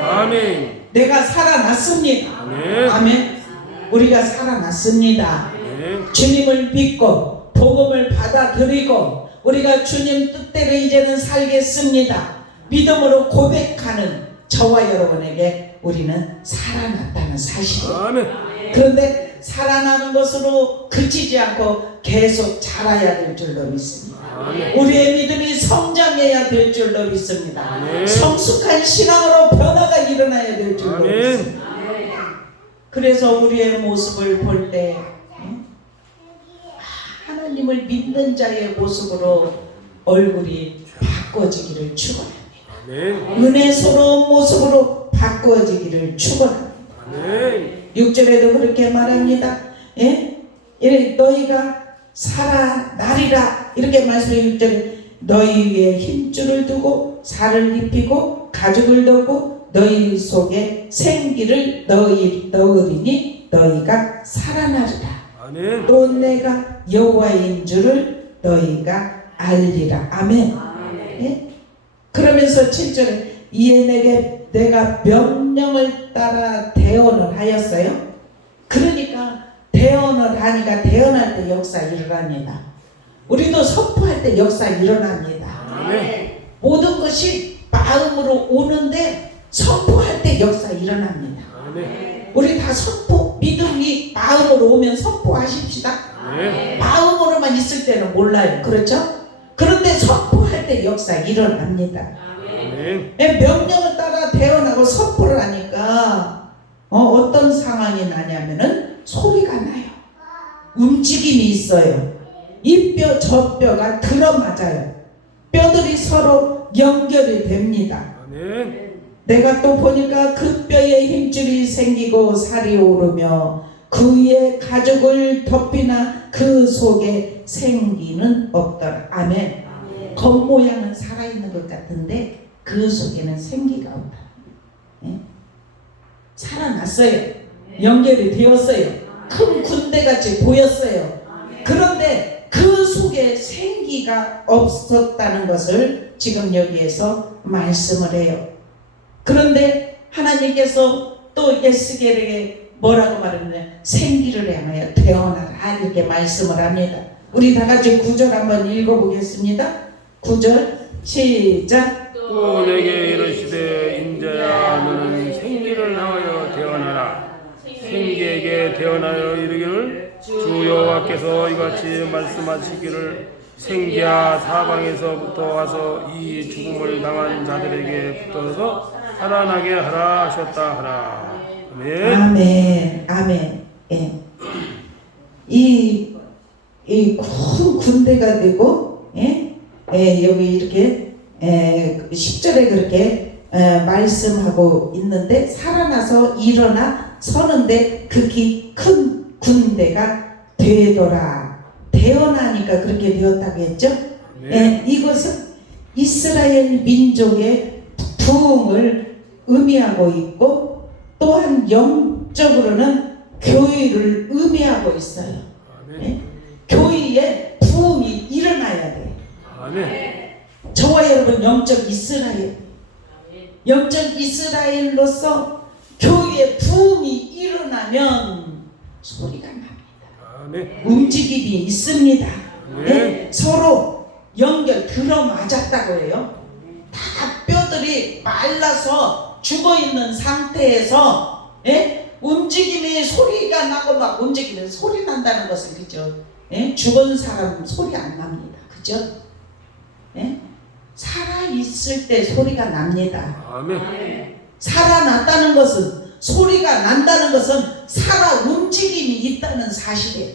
아멘. 내가 살아났습니다. 아멘. 아멘. 우리가 살아났습니다. 아멘. 주님을 믿고 복음을 받아들이고 우리가 주님 뜻대로 이제는 살겠습니다. 믿음으로 고백하는 저와 여러분에게 우리는 살아났다는 사실이에요. 아멘. 그런데 살아나는 것으로 그치지 않고 계속 자라야 될 줄로 믿습니다. 아멘. 우리의 믿음이 성장해야 될 줄로 믿습니다. 아멘. 성숙한 신앙으로 변화가 일어나야 될 줄로 아멘. 믿습니다. 그래서 우리의 모습을 볼 때 하나님을 믿는 자의 모습으로 얼굴이 바꿔지기를 축원합니다. 아멘. 은혜스러운 모습으로 바꿔지기를 축원합니다. 아멘. 6절에도 그렇게 말합니다. 예? 너희가 살아나리라 이렇게 말씀해. 6절에 너희 위에 힘줄을 두고 살을 입히고 가죽을 덮고 너희 속에 생기를 넣으리니 너희가 살아나리라. 아멘. 또 내가 여호와인 줄을 너희가 알리라. 아멘. 예? 그러면서 7절에 이에 내가 명령을 따라 대언을 하였어요. 그러니까 대언을 하니까 대언할 때 역사 일어납니다. 우리도 선포할 때 역사 일어납니다. 아멘. 모든 것이 마음으로 오는데 선포할 때 역사 일어납니다. 아멘. 우리 다 선포, 믿음이 마음으로 오면 선포하십시다. 아멘. 마음으로만 있을 때는 몰라요. 그렇죠? 그런데 선포할 때 역사 일어납니다. 아멘. 명령을 따라 대언하고 선포를 하니까 어떤 상황이 나냐면은 소리가 나요. 움직임이 있어요. 이 뼈 저 뼈가 들어맞아요. 뼈들이 서로 연결이 됩니다. 아멘. 내가 또 보니까 그 뼈에 힘줄이 생기고 살이 오르며 그 위에 가죽을 덮이나 그 속에 생기는 없더라. 아멘. 겉모양은 살아있는 것 같은데 그 속에는 생기가 없다. 예? 살아났어요. 연결이 되었어요. 큰 군대같이 보였어요. 그런데 그 속에 생기가 없었다는 것을 지금 여기에서 말씀을 해요. 그런데 하나님께서 또 에스겔에게 뭐라고 말했느냐? 생기를 향하여 대언하라 이렇게 말씀을 합니다. 우리 다 같이 9절 한번 읽어보겠습니다. 9절 시작. 또 내게 이르시되 인자야 너는 생기를 향하여 대언하라. 생기에게 대언하여 이르기를 주 여호와께서 이같이 말씀하시기를 생기야 사방에서부터 와서 이 죽음을 당한 자들에게 붙어서 살아나게 하라 하셨다 하라. 아멘. 아멘. 아멘. 예. 이 큰 군대가 되고 여기 이렇게 10절에 그렇게 말씀하고 있는데 살아나서 일어나 서는데 극히 큰 군대가 되더라. 태어나니까 그렇게 되었다고 했죠. 이것은 이스라엘 민족의 부흥을 의미하고 있고 또한 영적으로는 교회를 의미하고 있어요. 교회에 부흥이 일어나야 돼요. 저와 여러분 영적 이스라엘, 영적 이스라엘로서 교회에 부흥이 일어나면 소리가 납니다. 움직임이 있습니다. 서로 연결 들어맞았다고 해요. 다 뼈들이 말라서 죽어있는 상태에서 움직임이 소리가 나고 막 움직이면 소리 난다는 것은 그죠? 죽은 사람은 소리 안 납니다. 그죠? 살아있을 때 소리가 납니다. 살아났다는 것은 소리가 난다는 것은 살아 움직임이 있다는 사실이에요.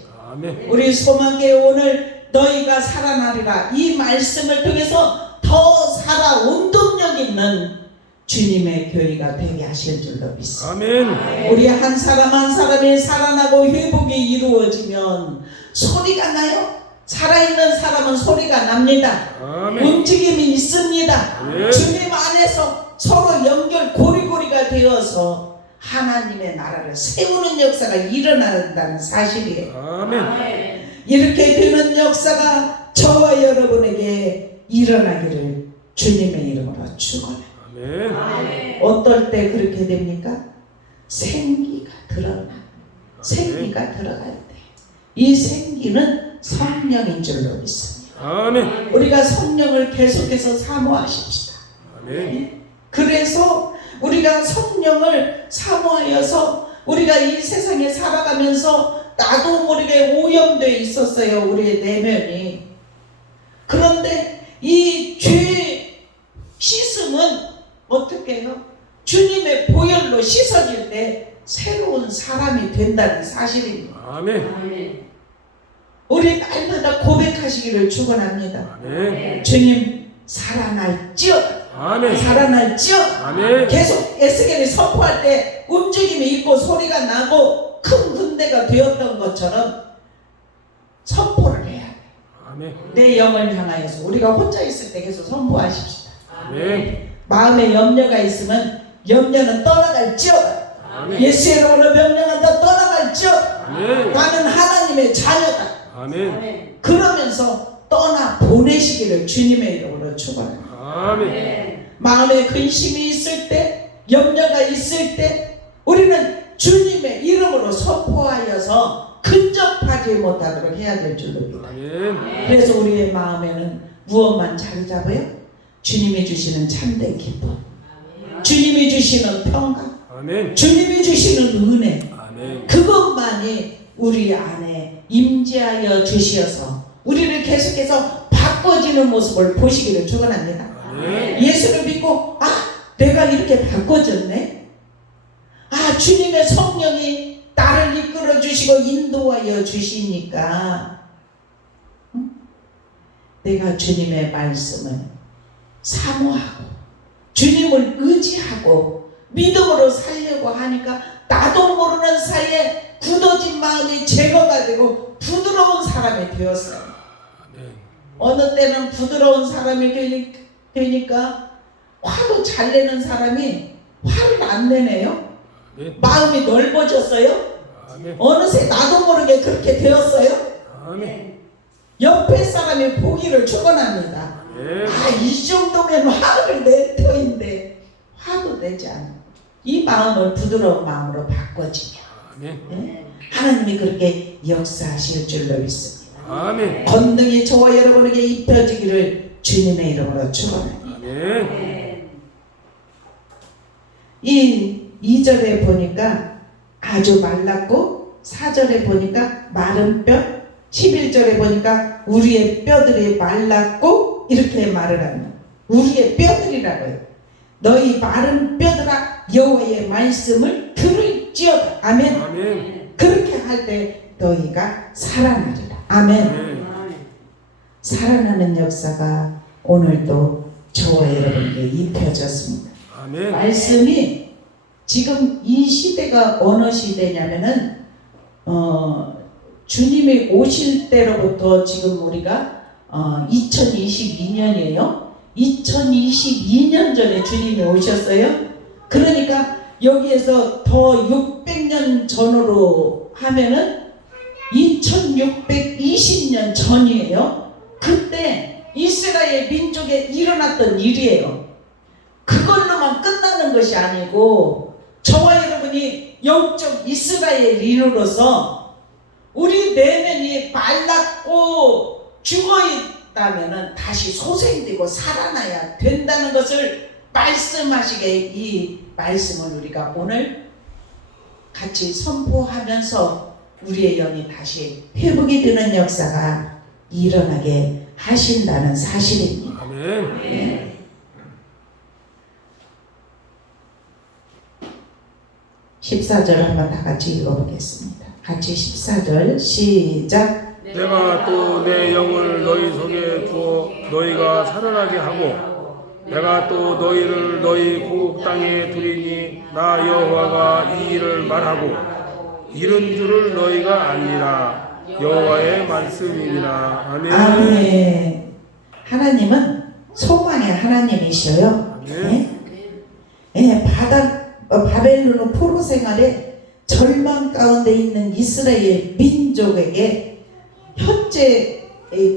우리 소망교회 오늘 너희가 살아나리라 이 말씀을 통해서 더 살아 운동력 있는 주님의 교회가 되게 하실 줄로 믿습니다. 우리 한 사람 한 사람이 살아나고 회복이 이루어지면 소리가 나요. 살아있는 사람은 소리가 납니다. 움직임이 있습니다. 주님 안에서 서로 연결 고리고리가 되어서 하나님의 나라를 세우는 역사가 일어난다는 사실이에요. 아멘. 이렇게 되는 역사가 저와 여러분에게 일어나기를 주님의 이름으로 축원합니다. 아멘. 어떨 때 그렇게 됩니까? 생기가 들어갈 때. 이 생기는 성령인 줄로 믿습니다. 아멘. 우리가 성령을 계속해서 사모하십시다. 아멘. 그래서 우리가 성령을 사모하여서 우리가 이 세상에 살아가면서 나도 모르게 오염되어 있었어요. 우리의 내면이. 그런데 이 죄 씻음은 어떻게 해요? 주님의 보혈로 씻어질 때 새로운 사람이 된다는 사실입니다. 아멘. 우리 날마다 고백하시기를 축원합니다. 아멘. 주님 살아날지어다. 아멘. 살아날지어다. 아멘. 계속 에스겔이 선포할 때 움직임이 있고 소리가 나고 큰 군대가 되었던 것처럼 선포를 해야 돼. 아멘. 내 영을 향하여서 우리가 혼자 있을 때 계속 선포하십시다. 아멘. 마음에 염려가 있으면 염려는 떠나갈지어다. 아멘. 예수의 이름으로 명령한다. 떠나갈지어다. 아멘. 나는 하나님의 자녀다. 아멘. 그러면서 떠나 보내시기를 주님의 이름으로 축원합니다. 아멘. 마음에 근심이 있을 때, 염려가 있을 때 우리는 주님의 이름으로 선포하여서 근접하지 못하도록 해야 될 줄로 믿어요. 아멘. 그래서 우리의 마음에는 무엇만 자리 잡아요? 주님이 주시는 참된 기쁨, 주님이 주시는 평강, 아멘. 주님이 주시는 은혜, 아멘. 그것만이 우리 안에 임재하여 주시어서 우리를 계속해서 바꿔지는 모습을 보시기를 축원합니다. 아멘. 예수를 믿고 내가 이렇게 바꿔졌네. 주님의 성령이 나를 이끌어 주시고 인도하여 주시니까 내가 주님의 말씀을 사모하고 주님을 의지하고 믿음으로 살려고 하니까 나도 모르는 사이에 굳어진 마음이 제거가 되고 부드러운 사람이 되었어요. 아멘. 어느 때는 부드러운 사람이 되니까 화도 잘 내는 사람이 화를 안 내네요. 아멘. 마음이 넓어졌어요. 아멘. 어느새 나도 모르게 그렇게 되었어요. 아멘. 옆에 사람이 보기를 축원합니다. 아멘. 이 정도면 화를 낼 터인데 화도 내지 않아. 이 마음을 부드러운 마음으로 바꿔지면 아멘. 하나님이 그렇게 역사하실 줄로 믿습니다. 아멘. 권능이 저와 여러분에게 입혀지기를 주님의 이름으로 축원합니다. 아멘. 이 2절에 보니까 아주 말랐고 4절에 보니까 마른 뼈, 11절에 보니까 우리의 뼈들이 말랐고 이렇게 말을 합니다. 우리의 뼈들이라고요. 너희 마른 뼈들아 여호와의 말씀을 들을지어다. 아멘. 아멘. 그렇게 할 때 너희가 살아나리라. 아멘. 아멘. 살아나는 역사가 오늘도 저와 여러분께 입혀졌습니다. 아멘. 말씀이 지금 이 시대가 어느 시대냐면은 주님이 오실 때로부터 지금 우리가 2022년이에요. 2022년 전에 주님이 오셨어요. 그러니까 여기에서 더 600년 전으로 하면은 2620년 전이에요. 그때 이스라엘 민족에 일어났던 일이에요. 그걸로만 끝나는 것이 아니고 저와 여러분이 영적 이스라엘인으로서 우리 내면이 말랐고 죽어있다면 다시 소생되고 살아나야 된다는 것을 말씀하시게 이 말씀을 우리가 오늘 같이 선포하면서 우리의 영이 다시 회복이 되는 역사가 일어나게 하신다는 사실입니다. 아멘. 14절 한번 다 같이 읽어보겠습니다. 같이 14절 시작. 내가 또 내 영을 너희 속에 두어 너희가 살아나게 하고 내가 또 너희를 너희 고국 땅에 두리니 나 여호와가 이 일을 말하고 이른 줄을 너희가 알리라. 여호와의 말씀이니라. 아멘. 아멘. 하나님은 소망의 하나님이셔요. 아멘. 네? 바벨론 포로 생활에 절망 가운데 있는 이스라엘 민족에게 현재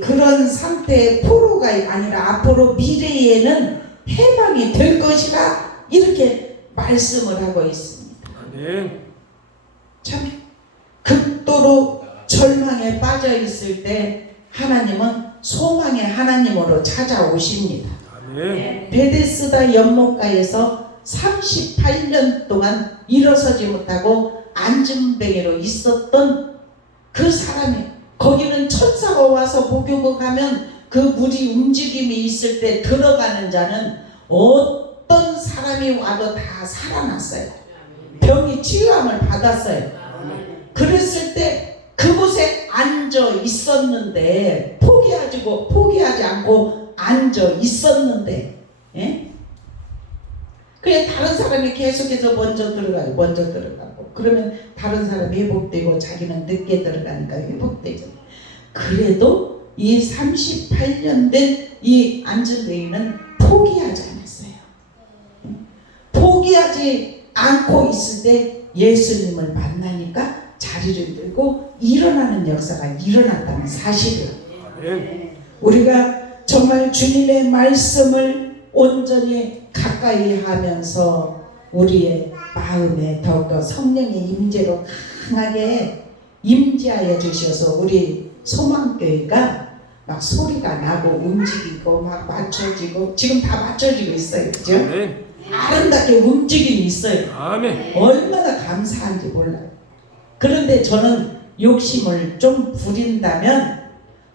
그런 상태의 포로가 아니라 앞으로 미래에는 해방이 될 것이라 이렇게 말씀을 하고 있습니다. 아멘. 참 극도로 절망에 빠져 있을 때 하나님은 소망의 하나님으로 찾아오십니다. 아멘. 베데스다 연못가에서 38년 동안 일어서지 못하고 안진뱅이로 있었던 그 사람이, 거기는 천사가 와서 목욕하면 그 물이 움직임이 있을 때 들어가는 자는 어떤 사람이 와도 다 살아났어요. 병이 치유함을 받았어요. 그랬을 때 그곳에 앉아 있었는데 포기하지 않고 앉아 있었는데, 예? 그래 다른 사람이 계속해서 먼저 들어가고 그러면 다른 사람이 회복되고 자기는 늦게 들어가니까 회복되죠. 그래도 이 38년 된 이 안진뱅이는 포기하지 않았어요. 포기하지 않고 있을 때 예수님을 만나니까 자리를 들고 일어나는 역사가 일어났다는 사실이에요. 아멘. 우리가 정말 주님의 말씀을 온전히 가까이 하면서 우리의 마음에 더욱더 성령의 임재로 강하게 임재하여 주셔서 우리 소망교회가 막 소리가 나고 움직이고 막 맞춰지고 지금 다 맞춰지고 있어요. 그죠? 아멘. 아름답게 움직임이 있어요. 아멘. 얼마나 감사한지 몰라요. 그런데 저는 욕심을 좀 부린다면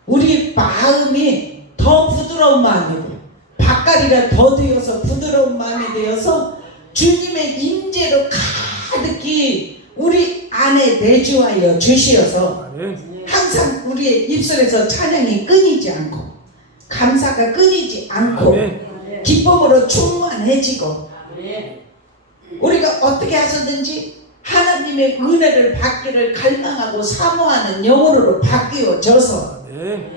우리 마음이 더 부드러운 마음이 돼요. 밭가리가 더 되어서 부드러운 마음이 되어서 주님의 임재로 가득히 우리 안에 내주하여 주시어서 아멘. 항상 우리의 입술에서 찬양이 끊이지 않고 감사가 끊이지 않고 아멘. 기쁨으로 충만해지고 우리가 어떻게 하서든지 하나님의 은혜를 받기를 갈망하고 사모하는 영으로 바뀌어져서 아멘.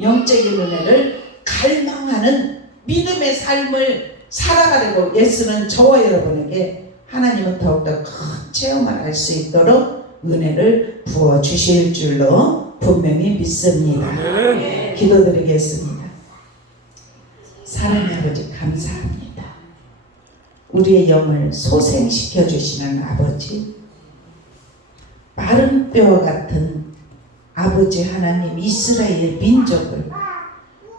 영적인 은혜를 갈망하는 믿음의 삶을 살아가려고 애쓰는 저와 여러분에게 하나님은 더욱더 큰 체험을 할 수 있도록 은혜를 부어주실 줄로 분명히 믿습니다. 아멘. 기도드리겠습니다. 사랑의 아버지 감사합니다. 우리의 영을 소생시켜 주시는 아버지, 마른 뼈와 같은 아버지 하나님, 이스라엘 민족을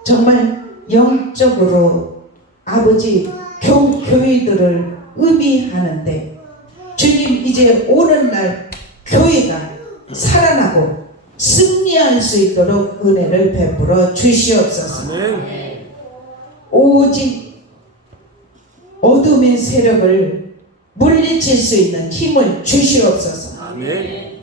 정말 영적으로 아버지 교회들을 의미하는데 주님, 이제 오늘날 교회가 살아나고 승리할 수 있도록 은혜를 베풀어 주시옵소서. 아멘. 오직 어둠의 세력을 물리칠 수 있는 힘을 주시옵소서. 아멘.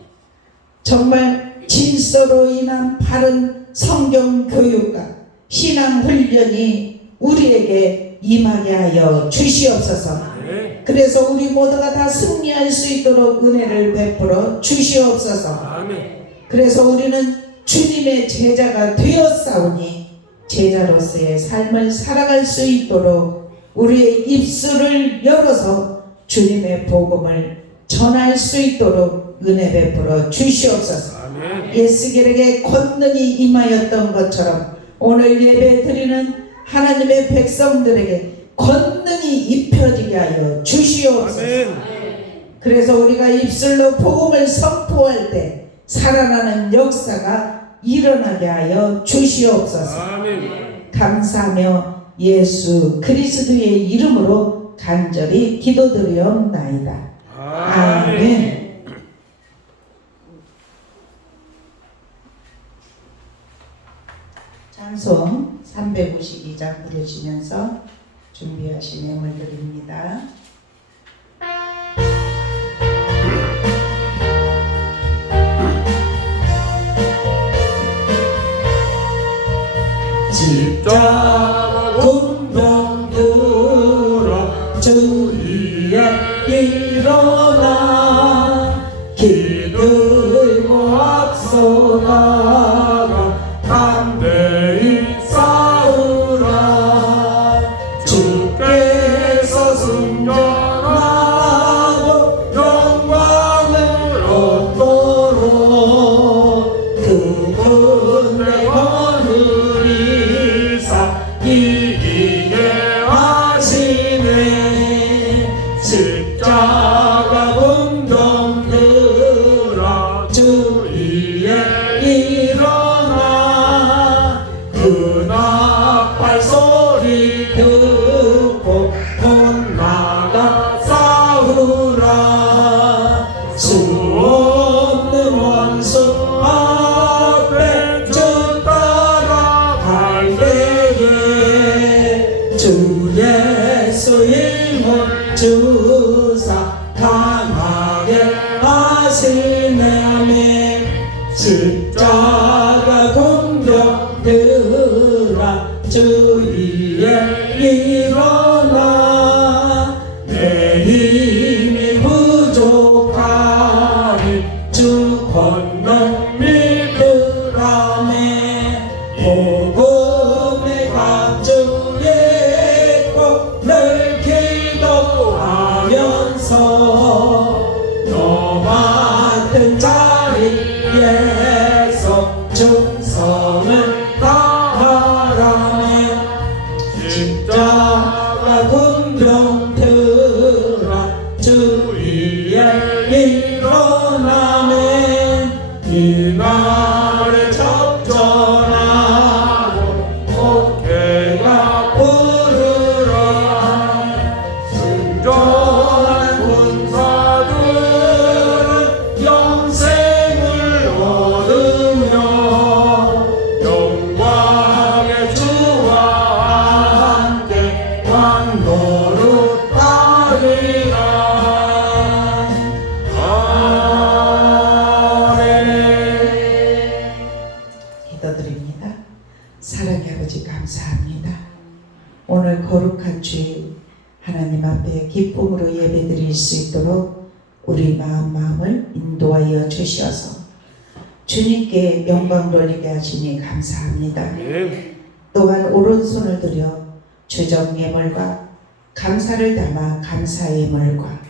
정말 질서로 인한 바른 성경 교육과 신앙 훈련이 우리에게 임하게 하여 주시옵소서. 아멘. 그래서 우리 모두가 다 승리할 수 있도록 은혜를 베풀어 주시옵소서. 아멘. 그래서 우리는 주님의 제자가 되었사오니 제자로서의 삶을 살아갈 수 있도록 우리의 입술을 열어서 주님의 복음을 전할 수 있도록 은혜 베풀어 주시옵소서. 아멘. 예수들에게 권능이 임하였던 것처럼 오늘 예배 드리는 하나님의 백성들에게 권능이 입혀지게 하여 주시옵소서. 아멘. 그래서 우리가 입술로 복음을 선포할 때 살아나는 역사가 일어나게 하여 주시옵소서. 아멘. 감사하며 예수 그리스도의 이름으로 간절히 기도드리옵나이다. 아멘. 찬송 352장 부르시면서 준비하신 예물 드립니다. 십자가 운명 들어 주위에 일어나 기들고 앞서 나가 담대히 싸우라. 주께서 승천하시니 주 예수 이름을 주사 강하게 하시네. 십자가 공격들아 주 위에 일어나. 내 힘이 부족하니 주 권능 믿으라네. 복음의 갑주에 늘 기도하면서 너 맡은 자리에서 충성을 다하라네. 십자가 군병들아 주 위에 일어나네. 이날에 적절하고 어깨가 부르라. 순전한 군사들은 영생을 얻으며 영광의 주와 함께 왕노릇 하리라. 아멘. 기도드립니다. 사랑의 아버지 감사합니다. 오늘 거룩한 주일 하나님 앞에 기쁨으로 예배드릴 수 있도록 우리 마음을 인도하여 주셔서 주님께 영광 돌리게 하시니 감사합니다. 아멘. 또한 오른손을 들여 주정 예물과 감사를 담아 감사 예물과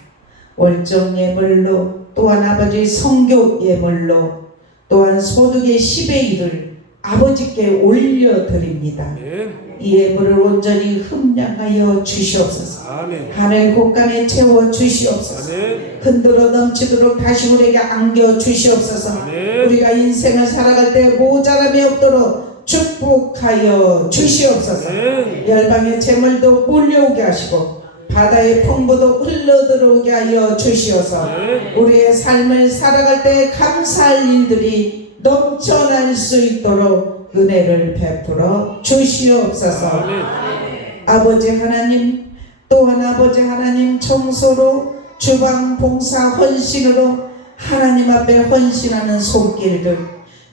월정 예물로 또한 아버지 성교 예물로 또한 소득의 10의 1을 아버지께 올려드립니다. 아멘. 이 예물을 온전히 흠량하여 주시옵소서. 아멘. 하늘 곳간에 채워 주시옵소서. 아멘. 흔들어 넘치도록 다시 우리에게 안겨 주시옵소서. 아멘. 우리가 인생을 살아갈 때 모자람이 없도록 축복하여 주시옵소서. 아멘. 열방의 재물도 몰려오게 하시고 바다의 풍부도 흘러들어오게 하여 주시옵소서. 아멘. 우리의 삶을 살아갈 때 감사할 일들이 넘쳐날 수 있도록 은혜를 베풀어 주시옵소서. 아멘. 아버지 하나님, 또한 아버지 하나님 청소로 주방 봉사 헌신으로 하나님 앞에 헌신하는 손길들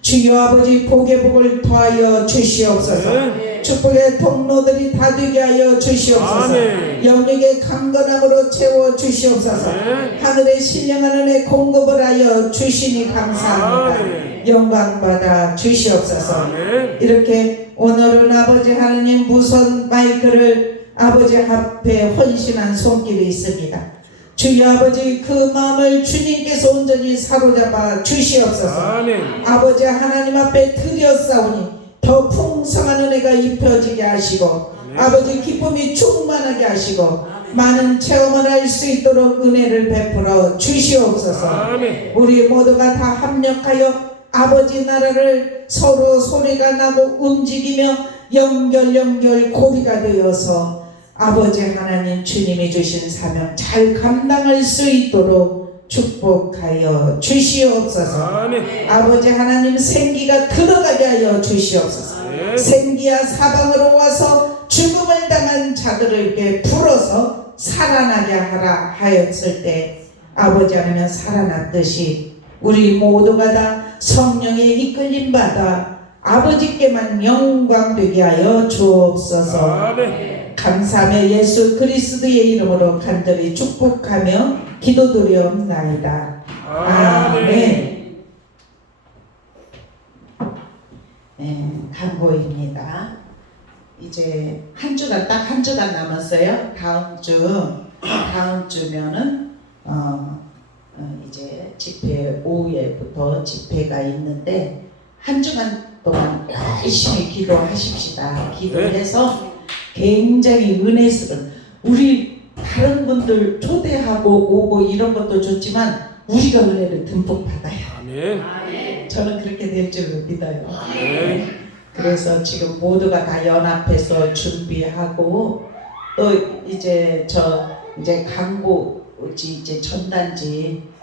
주여 아버지 복의 복을 더하여 주시옵소서. 아멘. 축복의 통로들이 다 되게 하여 주시옵소서. 아멘. 영역의 강건함으로 채워 주시옵소서. 아멘. 하늘의 신령한 은혜 공급을 하여 주시니 감사합니다. 아멘. 영광 받아 주시옵소서. 아멘. 이렇게 오늘은 아버지 하나님 무선 마이크를 아버지 앞에 헌신한 손길이 있습니다. 주여 아버지 그 마음을 주님께서 온전히 사로잡아 주시옵소서. 아멘. 아버지 하나님 앞에 드렸사오니 더 풍성한 은혜가 입혀지게 하시고 아버지 기쁨이 충만하게 하시고 많은 체험을 할 수 있도록 은혜를 베풀어 주시옵소서. 아멘. 우리 모두가 다 합력하여 아버지 나라를 서로 소리가 나고 움직이며 연결 고리가 되어서 아버지 하나님 주님이 주신 사명 잘 감당할 수 있도록 축복하여 주시옵소서. 아멘. 아버지 하나님 생기가 들어가게 하여 주시옵소서. 아멘. 생기야 사방으로 와서 죽음을 당한 자들을 이렇게 풀어서 살아나게 하라 하였을 때 아버지 하나님 살아났듯이 우리 모두가 다 성령의 이끌림 받아 아버지께만 영광 되게 하여 주옵소서. 아멘. 감사하며 예수 그리스도의 이름으로 간절히 축복하며 기도드리옵나이다. 아멘. 네, 광고입니다. 이제 한 주간 딱 한 주간 남았어요. 다음 주면은 이제 집회 오후에부터 집회가 있는데 한 주간 동안 열심히 기도하십시다. 기도해서 굉장히 은혜스러운 우리 다른 분들 초대하고 오고 이런 것도 좋지만 우리가 은혜를 듬뿍 받아요. 아멘. 저는 그렇게 될 줄 믿어요. 아멘. 그래서 지금 모두가 다 연합해서 준비하고 또 이제 이제 광고지 이제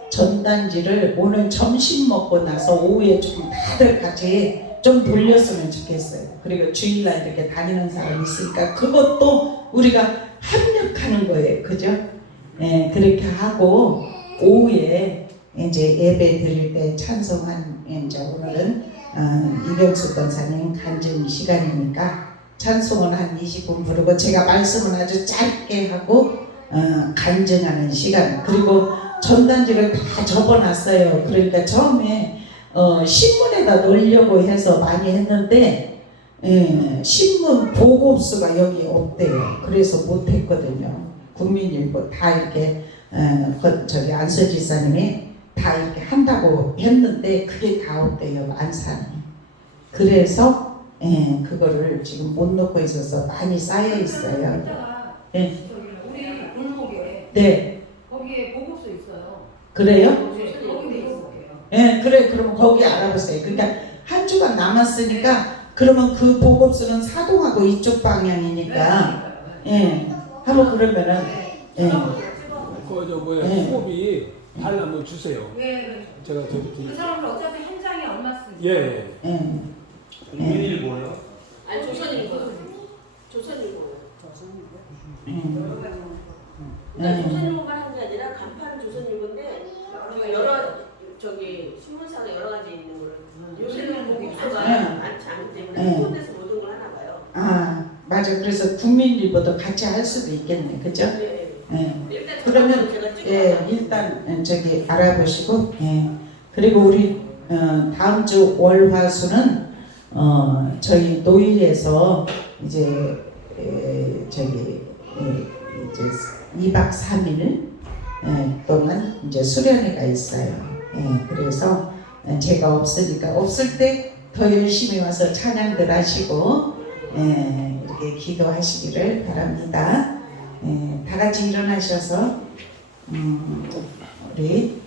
전단지를 오늘 점심 먹고 나서 오후에 좀 다들 같이 좀 돌렸으면 좋겠어요. 그리고 주일날 이렇게 다니는 사람이 있으니까 그것도 우리가 합력하는 거예요. 그죠? 예, 그렇게 하고 오후에 이제 예배 드릴 때 찬송한 이제 오늘은 이병수 권사님 간증 시간이니까 찬송을 한 20분 부르고 제가 말씀을 아주 짧게 하고 간증하는 시간, 그리고 전단지를 다 접어놨어요. 그러니까 처음에 신문에다 넣으려고 해서 많이 했는데 신문 보급수가 여기 없대요. 그래서 못했거든요. 국민일보 다 이렇게 저기 안서 지사님이 다 이렇게 한다고 했는데 그게 다 없대요. 안산에. 그래서 그거를 지금 못 넣고 있어서 많이 쌓여 있어요. 네. 우리 골목에 네. 거기에 보급소 있어요. 그래요? 네, 거기도 있어요. 예, 그래. 그러면 거기 알아보세요. 그러니까 한 주간 남았으니까 그러면 그 보급수는 사동하고 이쪽 방향이니까 예. 하고 그러면은 예. 그저 뭐야 네. 수고비 달 한번 주세요. 네, 제가 저기 그 사람들 어차피 한 장에 얼마 쓰니까. 예. 예. 국민일보요? 아니 조선일보. 조선일보. 네. 조선일보만 한 게 아니라 간판 조선일보인데 여러 신문사가 여러 가지 있는 거를 요새는 보급소가 많지 않기 때문에 한 군데서 모든 걸 하나 봐요. 아, 맞아. 그래서 국민일보도 같이 할 수도 있겠네. 그죠? 네. 예. 일단 그러면 제가 찍어. 예, 일단 저기 알아보시고 예. 그리고 우리 다음 주 월화수는 저희 노일에서 이제 저기 이제 2박 3일 동안 이제 수련회가 있어요. 그래서 제가 없으니까 없을 때 더 열심히 와서 찬양들 하시고 이렇게 기도하시기를 바랍니다. 다 같이 일어나셔서 우리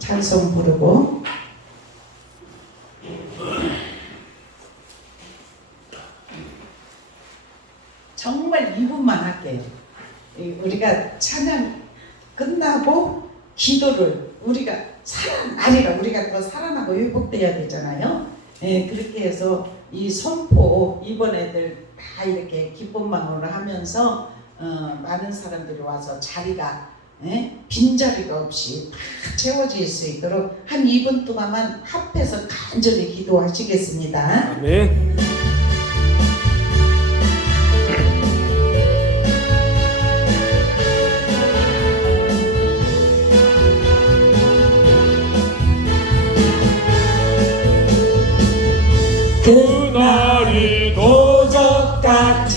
찬송 부르고 정말 2분만 할게요. 우리가 찬양 끝나고 기도를 우리가 살아나리라, 우리가 더 살아나고 회복돼야 되잖아요. 그렇게 해서 이 선포 이번에들 다 이렇게 기쁜 마음으로 하면서 많은 사람들이 와서 자리가 빈자리가 없이 다 채워질 수 있도록 한 2분 동안만 합해서 간절히 기도하시겠습니다. 아멘. 그날이 도적같이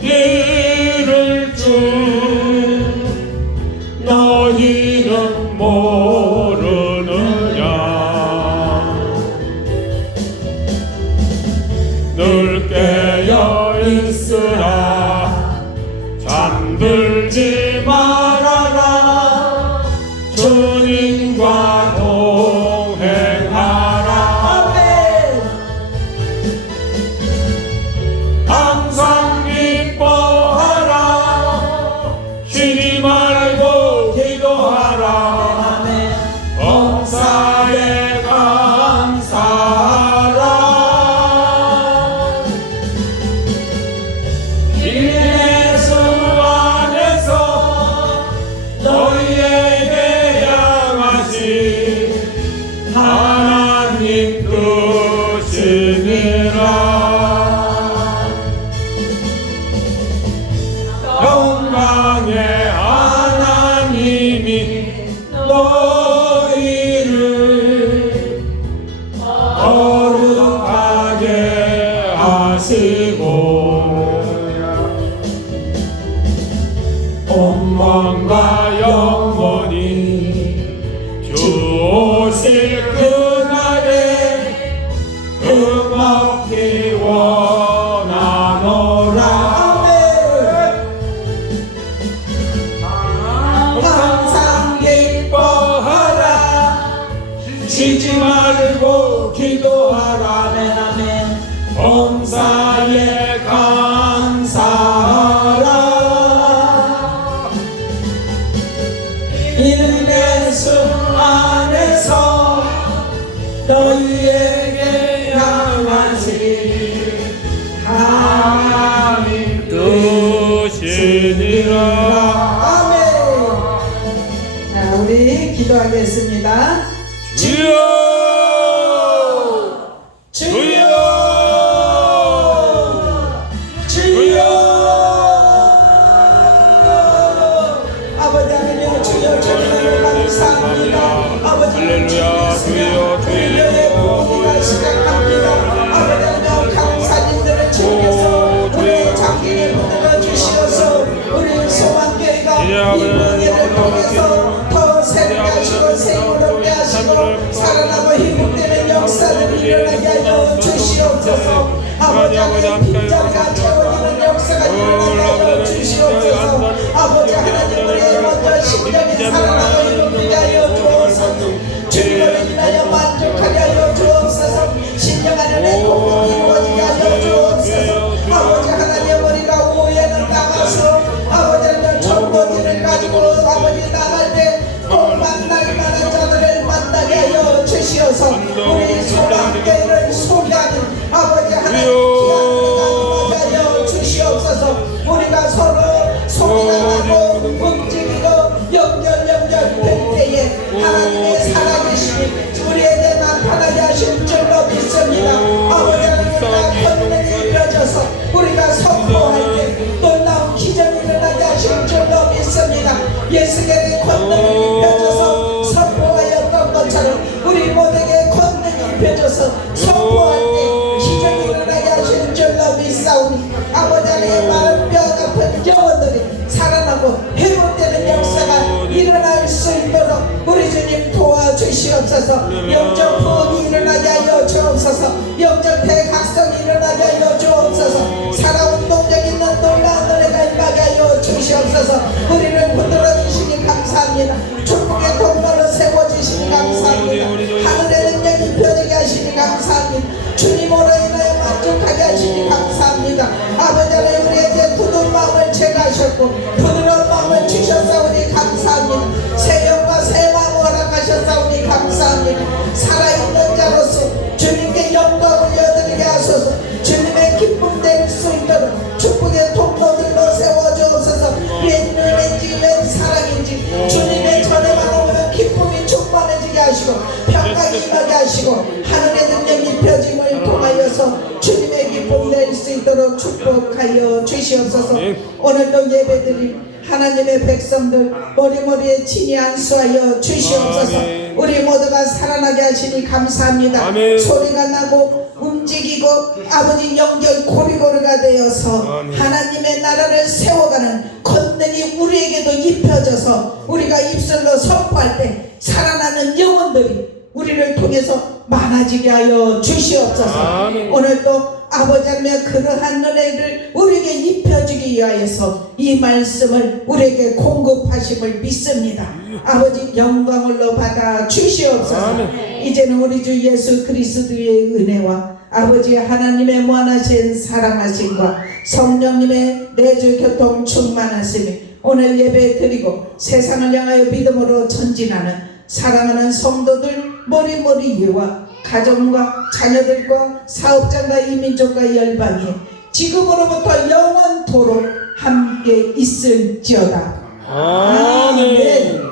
이를 줄 너희는 모르느냐. 늘 깨어 있으라 잠들지 말아라 주님과 동행하라. 항상 기뻐하라 쉬지 말고 기도하라 범사에 감사하라. 예수 안에서 너희에게 향하신 하나님 뜻이니라. 영광의 하나님이 너희를 거룩하게 하시고 온몸과 영혼이 주 오실 그날에 음악히 원하노라. 항상 기뻐하라 쉬지 말고 기도하라. 범사에 감사하라. 이는 예수 안에서 너희에게 향 아멘. 자, 우리 기도하겠습니다. 주여 주여 주여 아버지 하나님 주여 주님을 감사합니다. 아버지 할렐루야 주여 주여 부흥이가 시작합니다. 아버지 하나님 강사님들을 주께서 우리의 장기를 붙들어 주시어서 우리 소망교회가 이 부흥회를 통해서 더 새롭게 하시고 새롭게 하시고 살아나고 회복되는 역사를 일어나게 하여 주시옵소서. 아버지 하나님 빈자리가 채워지는 역사가 일어나게 하여 주시옵소서. 아버지 하나님 우리의 먼저 심령이 살아나고 회복되게 하여 주옵소서. 주님을 인하여 만족하게 하여 주옵소서. 신령 안에 공복이 이루어지게 하여 주옵소서. 아버지 하나님 우리가 오해는 나가서 아버지 하나님 전도지를 가지고 아버지 나갈 때 꼭 만날 만한 자들을 만나게 하여 주시어서 우리 소망교회를 소개하는 아버지 하나님 귀한 은혜가 하여 주시옵소서. 우리가 서로 소리가 나고 움직이고 연결될 때에 하나님의 살아계심이 우리에게 나타나게 하실 줄로 믿습니다. 아버지 하나님 우리가 권능이 이루어져서 우리가 선포할 때 놀라운 기적이 일어나게 하실 줄로 믿습니다. 예수님의 권능이 입혀져서 선포하였던 것처럼 우리 모두에게 권능이 입혀져서 선포할 때 기적이 일어나게 하실 줄로 믿사오니 아버지 하나님의 마른 뼈 같은 영혼들이 살아나고 회복되는 역사가 일어날 수 있도록 우리 주님 도와주시옵소서. 영적 부흥이 일어나게 하여 주옵소서. 영적 대각성이 일어나게 하여 주옵소서. 살아온 동력 있는 놀라운 은혜가 임하게 하여 주시옵소서. 우리를 붙들어 주시니 감사합니다. 축복의 통로로 세워주시니 감사합니다. 하늘의 능력이 입혀지게 하시니 감사합니다. 주님으로 인하여 만족하게 하시니 감사합니다. 아버지 하나님 우리에게 굳은 마음을 제거하셨고 부드러운 마음을 주셨사오니 감사합니다. 새 영과 새 마음을 허락하셨사오니 감사합니다. 살아있는 자로서 주님께 영광을 여드리게 하소서. 주님의 기쁨 될 수 있도록 축복의 통로들로 세워주옵소서. 웬 은혜인지 웬 사랑인지 주님의 전에만 오면 기쁨이 충만해지게 하시고 평강이 임하게 하시고 하늘의 능력이 입혀짐을 통하여서 주님의 기쁨 될 수 있도록 축복하여 주시옵소서. 오늘도 예배드림 하나님의 백성들 머리머리에 친히 안수하여 주시옵소서. 우리 모두가 살아나게 하시니 감사합니다. 아멘. 소리가 나고 움직이고 아버지 영적 고리고리가 되어서 하나님의 나라를 세워가는 권능이 우리에게도 입혀져서 우리가 입술로 선포할 때 살아나는 영혼들이 우리를 통해서 많아지게 하여 주시옵소서. 아멘. 오늘도 아버지 하나님의 그러한 은혜를 우리에게 입혀주기 위하여서 이 말씀을 우리에게 공급하심을 믿습니다. 아버지 영광을로 받아 주시옵소서. 아멘. 이제는 우리 주 예수 그리스도의 은혜와 아버지 하나님의 무한하신 사랑하심과 성령님의 내주 교통 충만하심이 오늘 예배 드리고 세상을 향하여 믿음으로 전진하는 사랑하는 성도들 머리머리와 가정과 자녀들과 사업장과 이민족과 열방이 지금으로부터 영원토록 함께 있을지어다. 아멘.